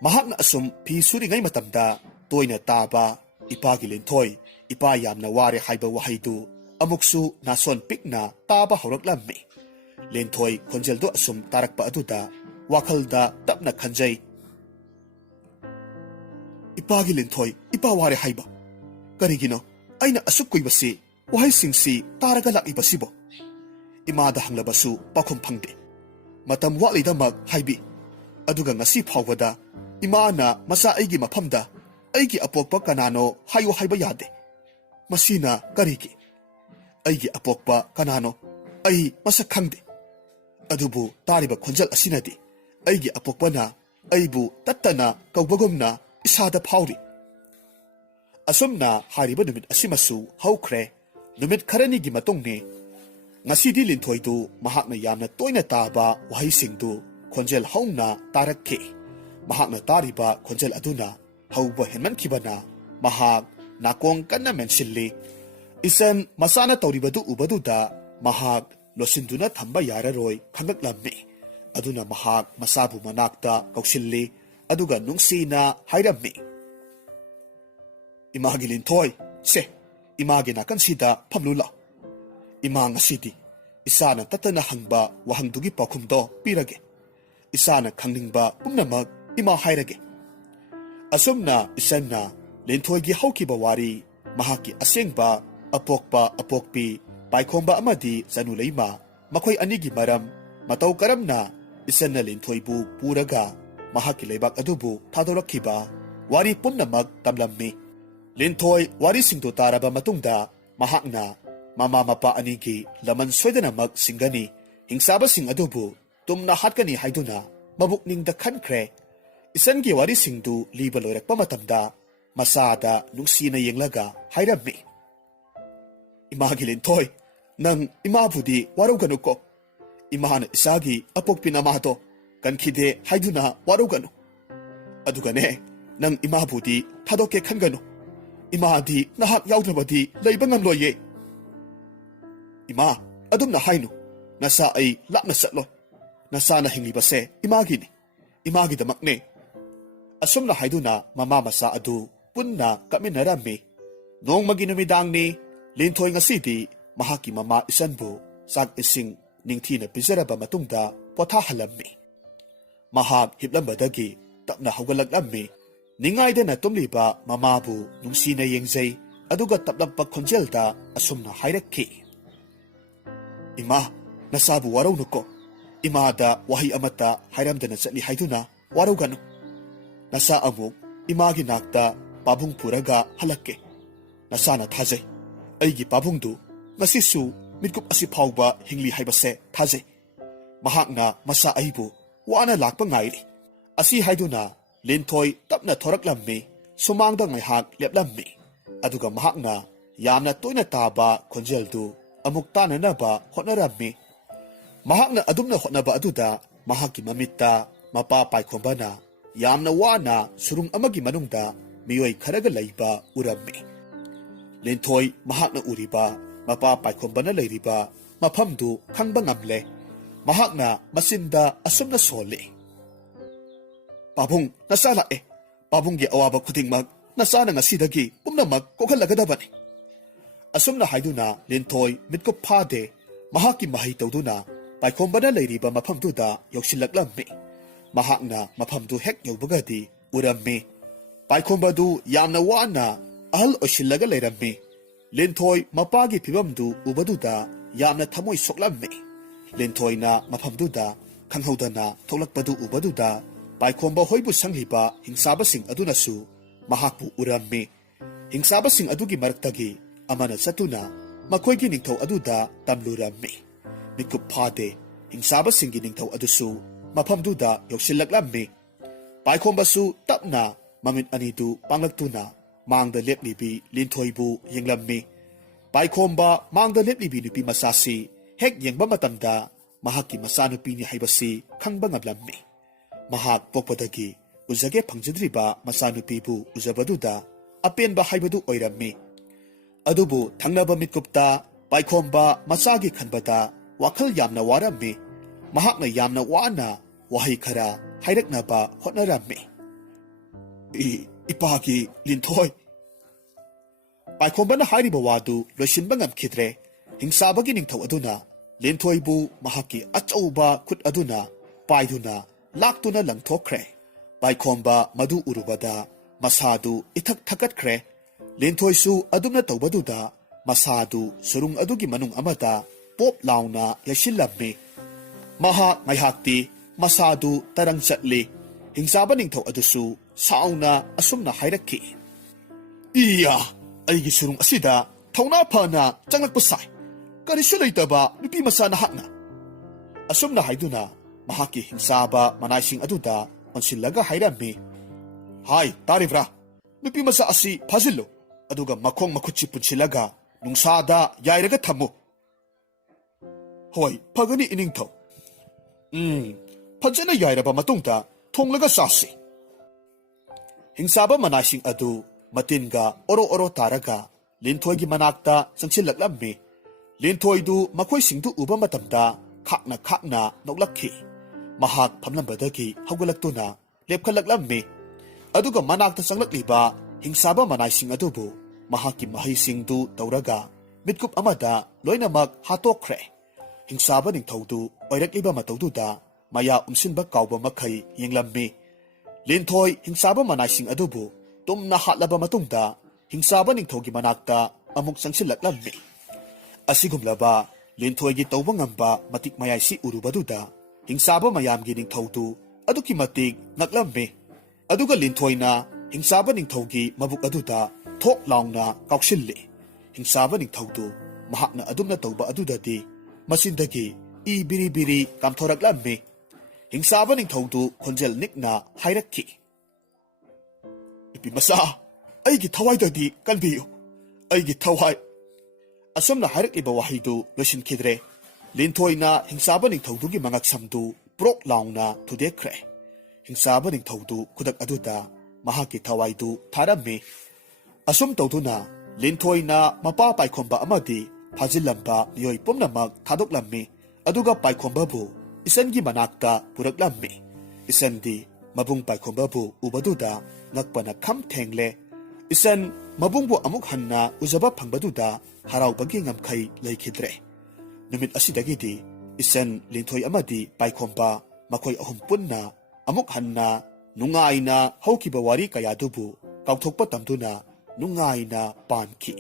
Mahak na asum pi suri ngay matamda toy na taba ipagi lintoy ipa yamna ware haiba wahaydu amuksu nason pik na taba hauraklammi. Lintoy konjeldo asum tarakpa aduda wakalda tapna khanjay. Ipagi lintoy ipa ware haiba. Karigino aina asuk kuibasi wahay singsi taraga lakibasibo. Imada hanglabasu pakum pangde. Matam walida mag haibi. Aduga ngasi phawada imana masa aigi maphamda aigi apokpa kanano hayo haiba yade. Masina karigi. Aigi apokpa kanano ai masa khangde. Adubu tariba khonjal asinadi aigi apokpa na aibu tattana kaubagomna isada phawri. Asumna hariba numit asimasu haukre numit kharani gi matongni ngasidi linthoi du mahakna yamna toina taba wahi singdu khonjel hauna tarakhe. Mahakna tariba khonjel aduna hauba henman khibana mahak nakong kanna mensilli. Isan masana tawribadu ubadu da mahak losinduna thamba yararoi khangaklammi. Aduna mahak masabu manakta kausilli aduga nungsina hairammi. Imagi lintoy se imagi na kansida pamlula. Ima ngasidi isana tatana hangba wahangdugi pakumdo pirage. Isana khangningba pumnamag ima hairage. Asumna isanna lintoy gi haukiba wari mahaki asengba apokpa apokpi paikhomba amadi zanuleima makhoi anigi maram matau karamna isanna lintoy bu puraga mahaki leibak adubu thadorakhiba wari pumnamag tamlammi. Lintoy wari singto taraba matungda mahakna mama mapa anigi laman soidana mag singani hingsaba sing adubu tumna hatkani haiduna mabukningda khankre. Isangi wari singdu liba loirakpa matamda masada nungsina yenglaga hairammi. Imagi lintoy nang imabudi waruganu ko. Imahana isagi apokpi namato kankhide haiduna waruganu. Adugane nang imabudi thadoke khanganu. Imadi nahak yaudrabadi leiba ngamloye. Ima adumna hainu nasa ay lakna satlo. Nasa na hinglibase imagini. Imagidamakne. Asumna haiduna mama masa adu punna kaminarami. Noong maginumidang ni lintoy ngasidi mahaki mama isanbu sag ising ningtina pizaraba matungda pothahalammi. Mahak hiplambadagi tapna haugalaglammi. Ningayda na tumliba mamabu nungsina yengzay aduga taplagpag konjelda asumna hairakki. Ima nasabu waraw nuko. Imada wahi amata hairamda na satli haiduna waraw gano. Nasa amuk imagi nakta pabung puraga halakke. Nasa na thazay. Aigi pabungdu ngasisu midkup asipawba hingli haibase thazay. Mahak na masa aibu wana lakpa ngaili. Asi haiduna lintoy tapna thoraklammi sumangda ngaihak leplammi. Aduga mahakna yamna toina taba konjeldu amuk tananaba hotnarammi. Mahakna adumna hotnaba aduda mahaki mamitta mapa paikhomba yamna wana surung amagi manungda miyoy kharaga layba urammi. Lintoy mahakna uriba mapa paikhomba na layriba maphamdu khangba ngamle. Mahakna masinda asumna sole. Pabung nasala pabunggi awaba kutingmag nasana ngasidagi pumnamag kokhalagadaban. Asumna haiduna lintoy mitko phade mahaki mahay tawduna paikhomba na layriba maphamduda yoksilaklammi. Mahakna maphamdu hek yobagadi urammi. ꯄꯥꯏꯈꯣꯝꯕꯗꯨ ꯌꯥꯝꯅ ꯋꯥꯅ ꯑꯍꯜ ꯑꯣꯏꯁꯤꯜꯂꯒ ꯂꯩꯔꯝꯃꯤ꯫ ꯂꯤꯟꯊꯣꯏ ꯃꯄꯥꯒꯤ ꯐꯤꯕꯝꯗꯨ ꯎꯕꯗꯨꯗ ꯌꯥꯝꯅ ꯊꯃꯣꯏ ꯁꯣꯛꯂꯝꯃꯤ꯫ ꯂꯤꯟꯊꯣꯏꯅ ꯃꯐꯝꯗꯨꯗ ꯈꯪꯍꯧꯗꯅ ꯊꯣꯛꯂꯛꯄꯗꯨ ꯎꯕꯗꯨꯗ ꯄꯥꯏꯈꯣꯝꯕ ꯍꯣꯏꯕꯨ ꯁꯪꯂꯤꯕ ꯍꯤꯡꯆꯥꯕꯁꯤꯡ ꯑꯗꯨꯅꯁꯨ ꯃꯍꯥꯛꯄꯨ ꯎꯔꯝꯃꯤ꯫ ꯍꯤꯡꯆꯥꯕꯁꯤꯡ ꯑꯗꯨꯒꯤ ꯃꯔꯛꯇꯒꯤ ꯑꯃꯅ ꯆꯠꯇꯨꯅ ꯃꯈꯣꯏꯒꯤ ꯅꯤꯡꯊꯧ ꯑꯗꯨꯗ ꯇꯝꯂꯨꯔꯝꯃꯤ꯫ ꯃꯤꯀꯨꯞ ꯐꯥꯗꯦ ꯍꯤꯡꯆꯥꯕꯁꯤꯡꯒꯤ ꯅꯤꯡꯊꯧ ꯑꯗꯨꯁꯨ ꯃꯐꯝꯗꯨꯗ ꯌꯧꯁꯤꯜꯂꯛꯂꯝꯃꯤ꯫ ꯄꯥꯏꯈꯣꯝꯕꯁꯨ ꯇꯞꯅ ꯃꯃꯤꯠ ꯑꯅꯤꯗꯨ ꯄꯥꯡꯂꯛꯇꯨꯅ ꯃꯥꯡꯗ ꯂꯦꯞꯂꯤꯕꯤ ꯂꯤꯟꯊꯣꯏꯕꯨ ꯌꯦꯡꯂꯝꯃꯤ꯫ ꯄꯥꯏꯈꯣꯝꯕ ꯃꯥꯡꯗ ꯂꯦꯞꯂꯤꯕꯤ ꯅꯨꯄꯤ ꯃꯆꯥꯁꯤ ꯍꯦꯛ ꯌꯦꯡꯕ ꯃꯇꯝꯗ ꯃꯍꯥꯛꯀꯤ ꯃꯆꯥꯅꯨꯄꯤꯅꯤ ꯍꯥꯏꯕꯁꯤ ꯈꯪꯕ ꯉꯝꯂꯝꯃꯤ꯫ ꯃꯍꯥꯛ ꯄꯣꯛꯄꯗꯒꯤ ꯎꯖꯒꯦ ꯐꯪꯖꯗ꯭ꯔꯤꯕ ꯃꯆꯥꯅꯨꯄꯤꯕꯨ ꯎꯖꯕꯗꯨꯗ ꯑꯄꯦꯟꯕ ꯍꯥꯏꯕꯗꯨ ꯑꯣꯏꯔꯝꯃꯤ꯫ ꯑꯗꯨꯕꯨ ꯊꯪꯅꯕ ꯃꯤꯠꯀꯨꯞꯇ ꯄꯥꯏꯈꯣꯝꯕ ꯃꯆꯥꯒꯤ ꯈꯟꯕꯗ ꯋꯥꯈꯜ ꯌꯥꯝꯅ ꯋꯥꯔꯝꯃꯤ꯫ ꯃꯍꯥꯛꯅ ꯌꯥꯝꯅ ꯋꯥꯅ ꯋꯥꯍꯩ ꯈꯔ ꯍꯥꯏꯔꯛꯅꯕ ꯍꯣꯠꯅꯔꯝꯃꯤ꯫ ꯏꯄꯥꯒꯤ ꯂꯤꯟꯊꯣꯏ꯫ ꯄꯥꯏꯈꯣꯝꯕꯅ ꯍꯥꯏꯔꯤꯕ ꯋꯥꯗꯨ ꯂꯣꯏꯁꯤꯟꯕ ꯉꯝꯈꯤꯗ꯭ꯔꯦ꯫ ꯍꯤꯡꯆꯥꯕꯒꯤ ꯅꯤꯡꯊꯧ ꯑꯗꯨꯅ ꯂꯤꯟꯊꯣꯏꯕꯨ ꯃꯍꯥꯛꯀꯤ ꯑꯆꯧꯕ ꯈꯨꯠ ꯑꯗꯨꯅ ꯄꯥꯏꯗꯨꯅ ꯂꯥꯛꯇꯨꯅ ꯂꯪꯊꯣꯛꯈ꯭ꯔꯦ꯫ ꯄꯥꯏꯈꯣꯝꯕ ꯃꯗꯨ ꯎꯔꯨꯕꯗ ꯃꯁꯥꯗꯨ ꯏꯊꯛ ꯊꯛꯀꯠꯈ꯭ꯔꯦ꯫ ꯂꯤꯟꯊꯣꯏꯁꯨ ꯑꯗꯨꯝꯅ ꯇꯧꯕꯗꯨꯗ ꯃꯁꯥꯗꯨ ꯁꯨꯔꯨꯡ ꯑꯗꯨꯒꯤ ꯃꯅꯨꯡ ꯑꯃꯗ ꯄꯣꯞ ꯂꯥꯎꯅ ꯌꯩꯁꯤꯜꯂꯝꯃꯤ꯫ ꯃꯍꯥꯛ ꯉꯥꯏꯍꯥꯛꯇꯤ ꯃꯁꯥꯗꯨ ꯇꯔꯪ ꯆꯠꯂꯤ꯫ ꯍꯤꯡꯆꯥꯕ ꯅꯤꯡꯊꯧ ꯑꯗꯨꯁꯨ ꯁꯥꯎꯅ ꯑꯁꯨꯝꯅ ꯍꯥꯏꯔꯛꯈꯤ꯫ ꯏꯌꯥ, ꯑꯩꯒꯤ ꯁꯨꯔꯨꯡ ꯑꯁꯤꯗ ꯊꯧꯅꯥ ꯐꯅ ꯆꯪꯂꯛꯄ ꯁꯥꯏ, ꯀꯔꯤꯁꯨ ꯂꯩꯇꯕ ꯅꯨꯄꯤ ꯃꯆꯥ ꯅꯍꯥꯛꯅ꯫ ꯑꯁꯨꯝꯅ ꯍꯥꯏꯗꯨꯅ ꯃꯍꯥꯛꯀꯤ ꯍꯤꯡꯆꯥꯕ ꯃꯅꯥꯏꯁꯤꯡ ꯑꯗꯨꯗ ꯑꯣꯟꯁꯤꯜꯂꯒ ꯍꯥꯏꯔꯝꯃꯤ꯫ ꯍꯥꯏ ꯇꯥꯔꯤꯕ꯭ꯔꯥ? ꯅꯨꯄꯤ ꯃꯆꯥ ꯑꯁꯤ ꯐꯥꯖꯤꯜꯂꯨ, ꯑꯗꯨꯒ ꯃꯈꯣꯡ ꯃꯈꯨꯠꯁꯤ ꯄꯨꯟꯁꯤꯜꯂꯒ ꯅꯨꯡꯁꯥꯗ ꯌꯥꯏꯔꯒ ꯊꯝꯃꯨ꯫ ꯍꯣꯏ, ꯐꯒꯅꯤ ꯏꯅꯤꯡꯊꯧ꯫ ꯐꯖꯅ ꯌꯥꯏꯔꯕ ꯃꯇꯨꯡꯗ ꯊꯣꯡꯂꯒ ꯆꯥꯁꯤ꯫ ꯍꯤꯡꯆꯥꯕ ꯃꯅꯥꯏꯁꯤꯡ ꯑꯗꯨ ꯃꯇꯤꯟꯒ ꯑꯣꯔꯣ ꯑꯣꯔꯣ ꯇꯥꯔꯒ ꯂꯤꯟꯊꯣꯏꯒꯤ ꯃꯅꯥꯛꯇ ꯆꯪꯁꯤꯜꯂꯛꯂꯝꯃꯤ꯫ ꯂꯤꯟꯊꯣꯏꯗꯨ ꯃꯈꯣꯏꯁꯤꯡꯗꯨ ꯎꯕ ꯃꯇꯝꯗ ꯈꯥꯛꯅ ꯈꯥꯛꯅ ꯅꯣꯛꯂꯛꯈꯤ꯫ ꯃꯍꯥꯛ ꯐꯝꯂꯝꯕꯗꯒꯤ ꯍꯧꯒꯠꯂꯛꯇꯨꯅ ꯂꯦꯞꯈꯠꯂꯛꯂꯝꯃꯤ꯫ ꯑꯗꯨꯒ ꯃꯅꯥꯛꯇ ꯆꯪꯂꯛꯂꯤꯕ ꯍꯤꯡꯆꯥꯕ ꯃꯅꯥꯏꯁꯤꯡ ꯑꯗꯨꯕꯨ ꯃꯍꯥꯛꯀꯤ ꯃꯍꯩꯁꯤꯡꯗꯨ ꯇꯧꯔꯒ ꯃꯤꯠꯀꯨꯞ ꯑꯃꯗ ꯂꯣꯏꯅꯃꯛ ꯍꯥꯠꯇꯣꯛꯈ꯭ꯔꯦ꯫ ꯍꯤꯡꯆꯥꯕ ꯅꯤꯡꯊꯧꯗꯨ ꯑꯣꯏꯔꯛꯂꯤꯕ ꯃꯇꯧꯗꯨꯗ ꯃꯌꯥ ꯎꯝꯁꯤꯟꯕ ꯀꯥꯎꯕ ꯃꯈꯩ ꯌꯦꯡꯂꯝꯃꯤ꯫ ꯂꯤꯟꯊꯣꯏ ꯍꯤꯡꯆꯥꯕ ꯃꯅꯥꯏꯁꯤꯡ ꯑꯗꯨꯕꯨ ꯇꯨꯝꯅ ꯍꯥꯠꯂꯕ ꯃꯇꯨꯡꯗ ꯍꯤꯡꯆꯥꯕ ꯅꯤꯡꯊꯧꯒꯤ ꯃꯅꯥꯛꯇ ꯑꯃꯨꯛ ꯆꯪꯁꯤꯜꯂꯛꯂꯝꯃꯤ꯫ ꯑꯁꯤꯒꯨꯝꯂꯕ ꯂꯤꯟꯊꯣꯏꯒꯤ ꯇꯧꯕ ꯉꯝꯕ ꯃꯇꯤꯛ ꯃꯌꯥꯏꯁꯤ ꯎꯔꯨꯕꯗꯨꯗ ꯍꯤꯡꯆꯥꯕ ꯃꯌꯥꯝꯒꯤ ꯅꯤꯡꯊꯧꯗꯨ ꯑꯗꯨꯛꯀꯤ ꯃꯇꯤꯛ ꯉꯛꯂꯝꯃꯤ꯫ ꯑꯗꯨꯒ ꯂꯤꯟꯊꯣꯏꯅ ꯍꯤꯡꯆꯥꯕ ꯅꯤꯡꯊꯧꯒꯤ ꯃꯕꯨꯛ ꯑꯗꯨꯗ ꯊꯣꯛ ꯂꯥꯎꯅ ꯀꯥꯎꯁꯤꯜꯂꯤ꯫ ꯍꯤꯡꯆꯥꯕ ꯅꯤꯡꯊꯧꯗꯨ ꯃꯍꯥꯛꯅ ꯑꯗꯨꯝꯅ ꯇꯧꯕ ꯑꯗꯨꯗꯗꯤ ꯃꯆꯤꯟꯗꯒꯤ ꯏ ꯕꯤꯔꯤ ꯕꯤꯔꯤ ꯀꯥꯝꯊꯣꯔꯛꯂꯝꯃꯤ꯫ ꯍꯤꯡꯆꯥꯕ ꯅꯤꯡꯊꯧꯗꯨ ꯈꯣꯟꯖꯦꯜ ꯅꯤꯛꯅ ꯍꯥꯏꯔꯛꯈꯤ꯫ ꯅꯨꯄꯤ ꯃꯆꯥ, ꯑꯩꯒꯤ ꯊꯋꯥꯏꯗꯗꯤ ꯀꯟꯕꯤꯌꯨ, ꯑꯩꯒꯤ ꯊꯋꯥꯏ꯫ ꯑꯁꯨꯝꯅ ꯍꯥꯏꯔꯛꯂꯤꯕ ꯋꯥꯍꯩꯗꯨ ꯂꯣꯏꯁꯤꯟꯈꯤꯗ꯭ꯔꯦ꯫ ꯂꯤꯟꯊꯣꯏꯅ ꯍꯤꯡꯆꯥꯕ ꯅꯤꯡꯊꯧꯗꯨꯒꯤ ꯃꯉꯛꯁꯝꯗꯨ ꯄ꯭ꯔꯣꯛ ꯂꯥꯎꯅ ꯊꯨꯗꯦꯛꯈ꯭ꯔꯦ꯫ ꯍꯤꯡꯆꯥꯕ ꯅꯤꯡꯊꯧꯗꯨ ꯈꯨꯗꯛ ꯑꯗꯨꯗ ꯃꯍꯥꯛꯀꯤ ꯊꯋꯥꯏꯗꯨ ꯊꯥꯔꯝꯃꯤ꯫ ꯑꯁꯨꯝ ꯇꯧꯗꯨꯅ ꯂꯤꯟꯊꯣꯏꯅ ꯃꯄꯥ ꯄꯥꯏꯈꯣꯝꯕ ꯑꯃꯗꯤ ꯐꯥꯖꯤꯜꯂꯝꯕ ꯃꯤꯑꯣꯏ ꯄꯨꯝꯅꯃꯛ ꯊꯥꯗꯣꯛꯂꯝꯃꯤ꯫ ꯑꯗꯨꯒ ꯄꯥꯏꯈꯣꯝꯕꯕꯨ ꯏꯆꯟꯒꯤ ꯃꯅꯥꯛꯇ ꯄꯨꯔꯛꯂꯝꯃꯤ꯫ ꯏꯆꯟꯗꯤ ꯃꯕꯨꯡ ꯄꯥꯏꯈꯣꯝꯕꯕꯨ ꯎꯕꯗꯨꯗ ꯉꯛꯄꯅ ꯈꯝ ꯊꯦꯡꯂꯦ꯫ ꯏꯆꯟ ꯃꯕꯨꯡꯕꯨ ꯑꯃꯨꯛ ꯍꯟꯅ ꯎꯖꯕ ꯐꯪꯕꯗꯨꯗ ꯍꯔꯥꯎꯕꯒꯤ ꯉꯝꯈꯩ ꯂꯩꯈꯤꯗ꯭ꯔꯦ꯫ ꯅꯨꯃꯤꯠ ꯑꯁꯤꯗꯒꯤꯗꯤ ꯏꯆꯟ ꯂꯤꯟꯊꯣꯏ ꯑꯃꯗꯤ ꯄꯥꯏꯈꯣꯝꯕ ꯃꯈꯣꯏ ꯑꯍꯨꯝ ꯄꯨꯟꯅ ꯑꯃꯨꯛ ꯍꯟꯅ ꯅꯨꯡꯉꯥꯏꯅ ꯍꯧꯈꯤꯕ ꯋꯥꯔꯤ ꯀꯌꯥꯗꯨꯕꯨ ꯀꯥꯎꯊꯣꯛꯄ ꯇꯝꯗꯨꯅ ꯅꯨꯡꯉꯥꯏꯅ ꯄꯥꯟꯈꯤ꯫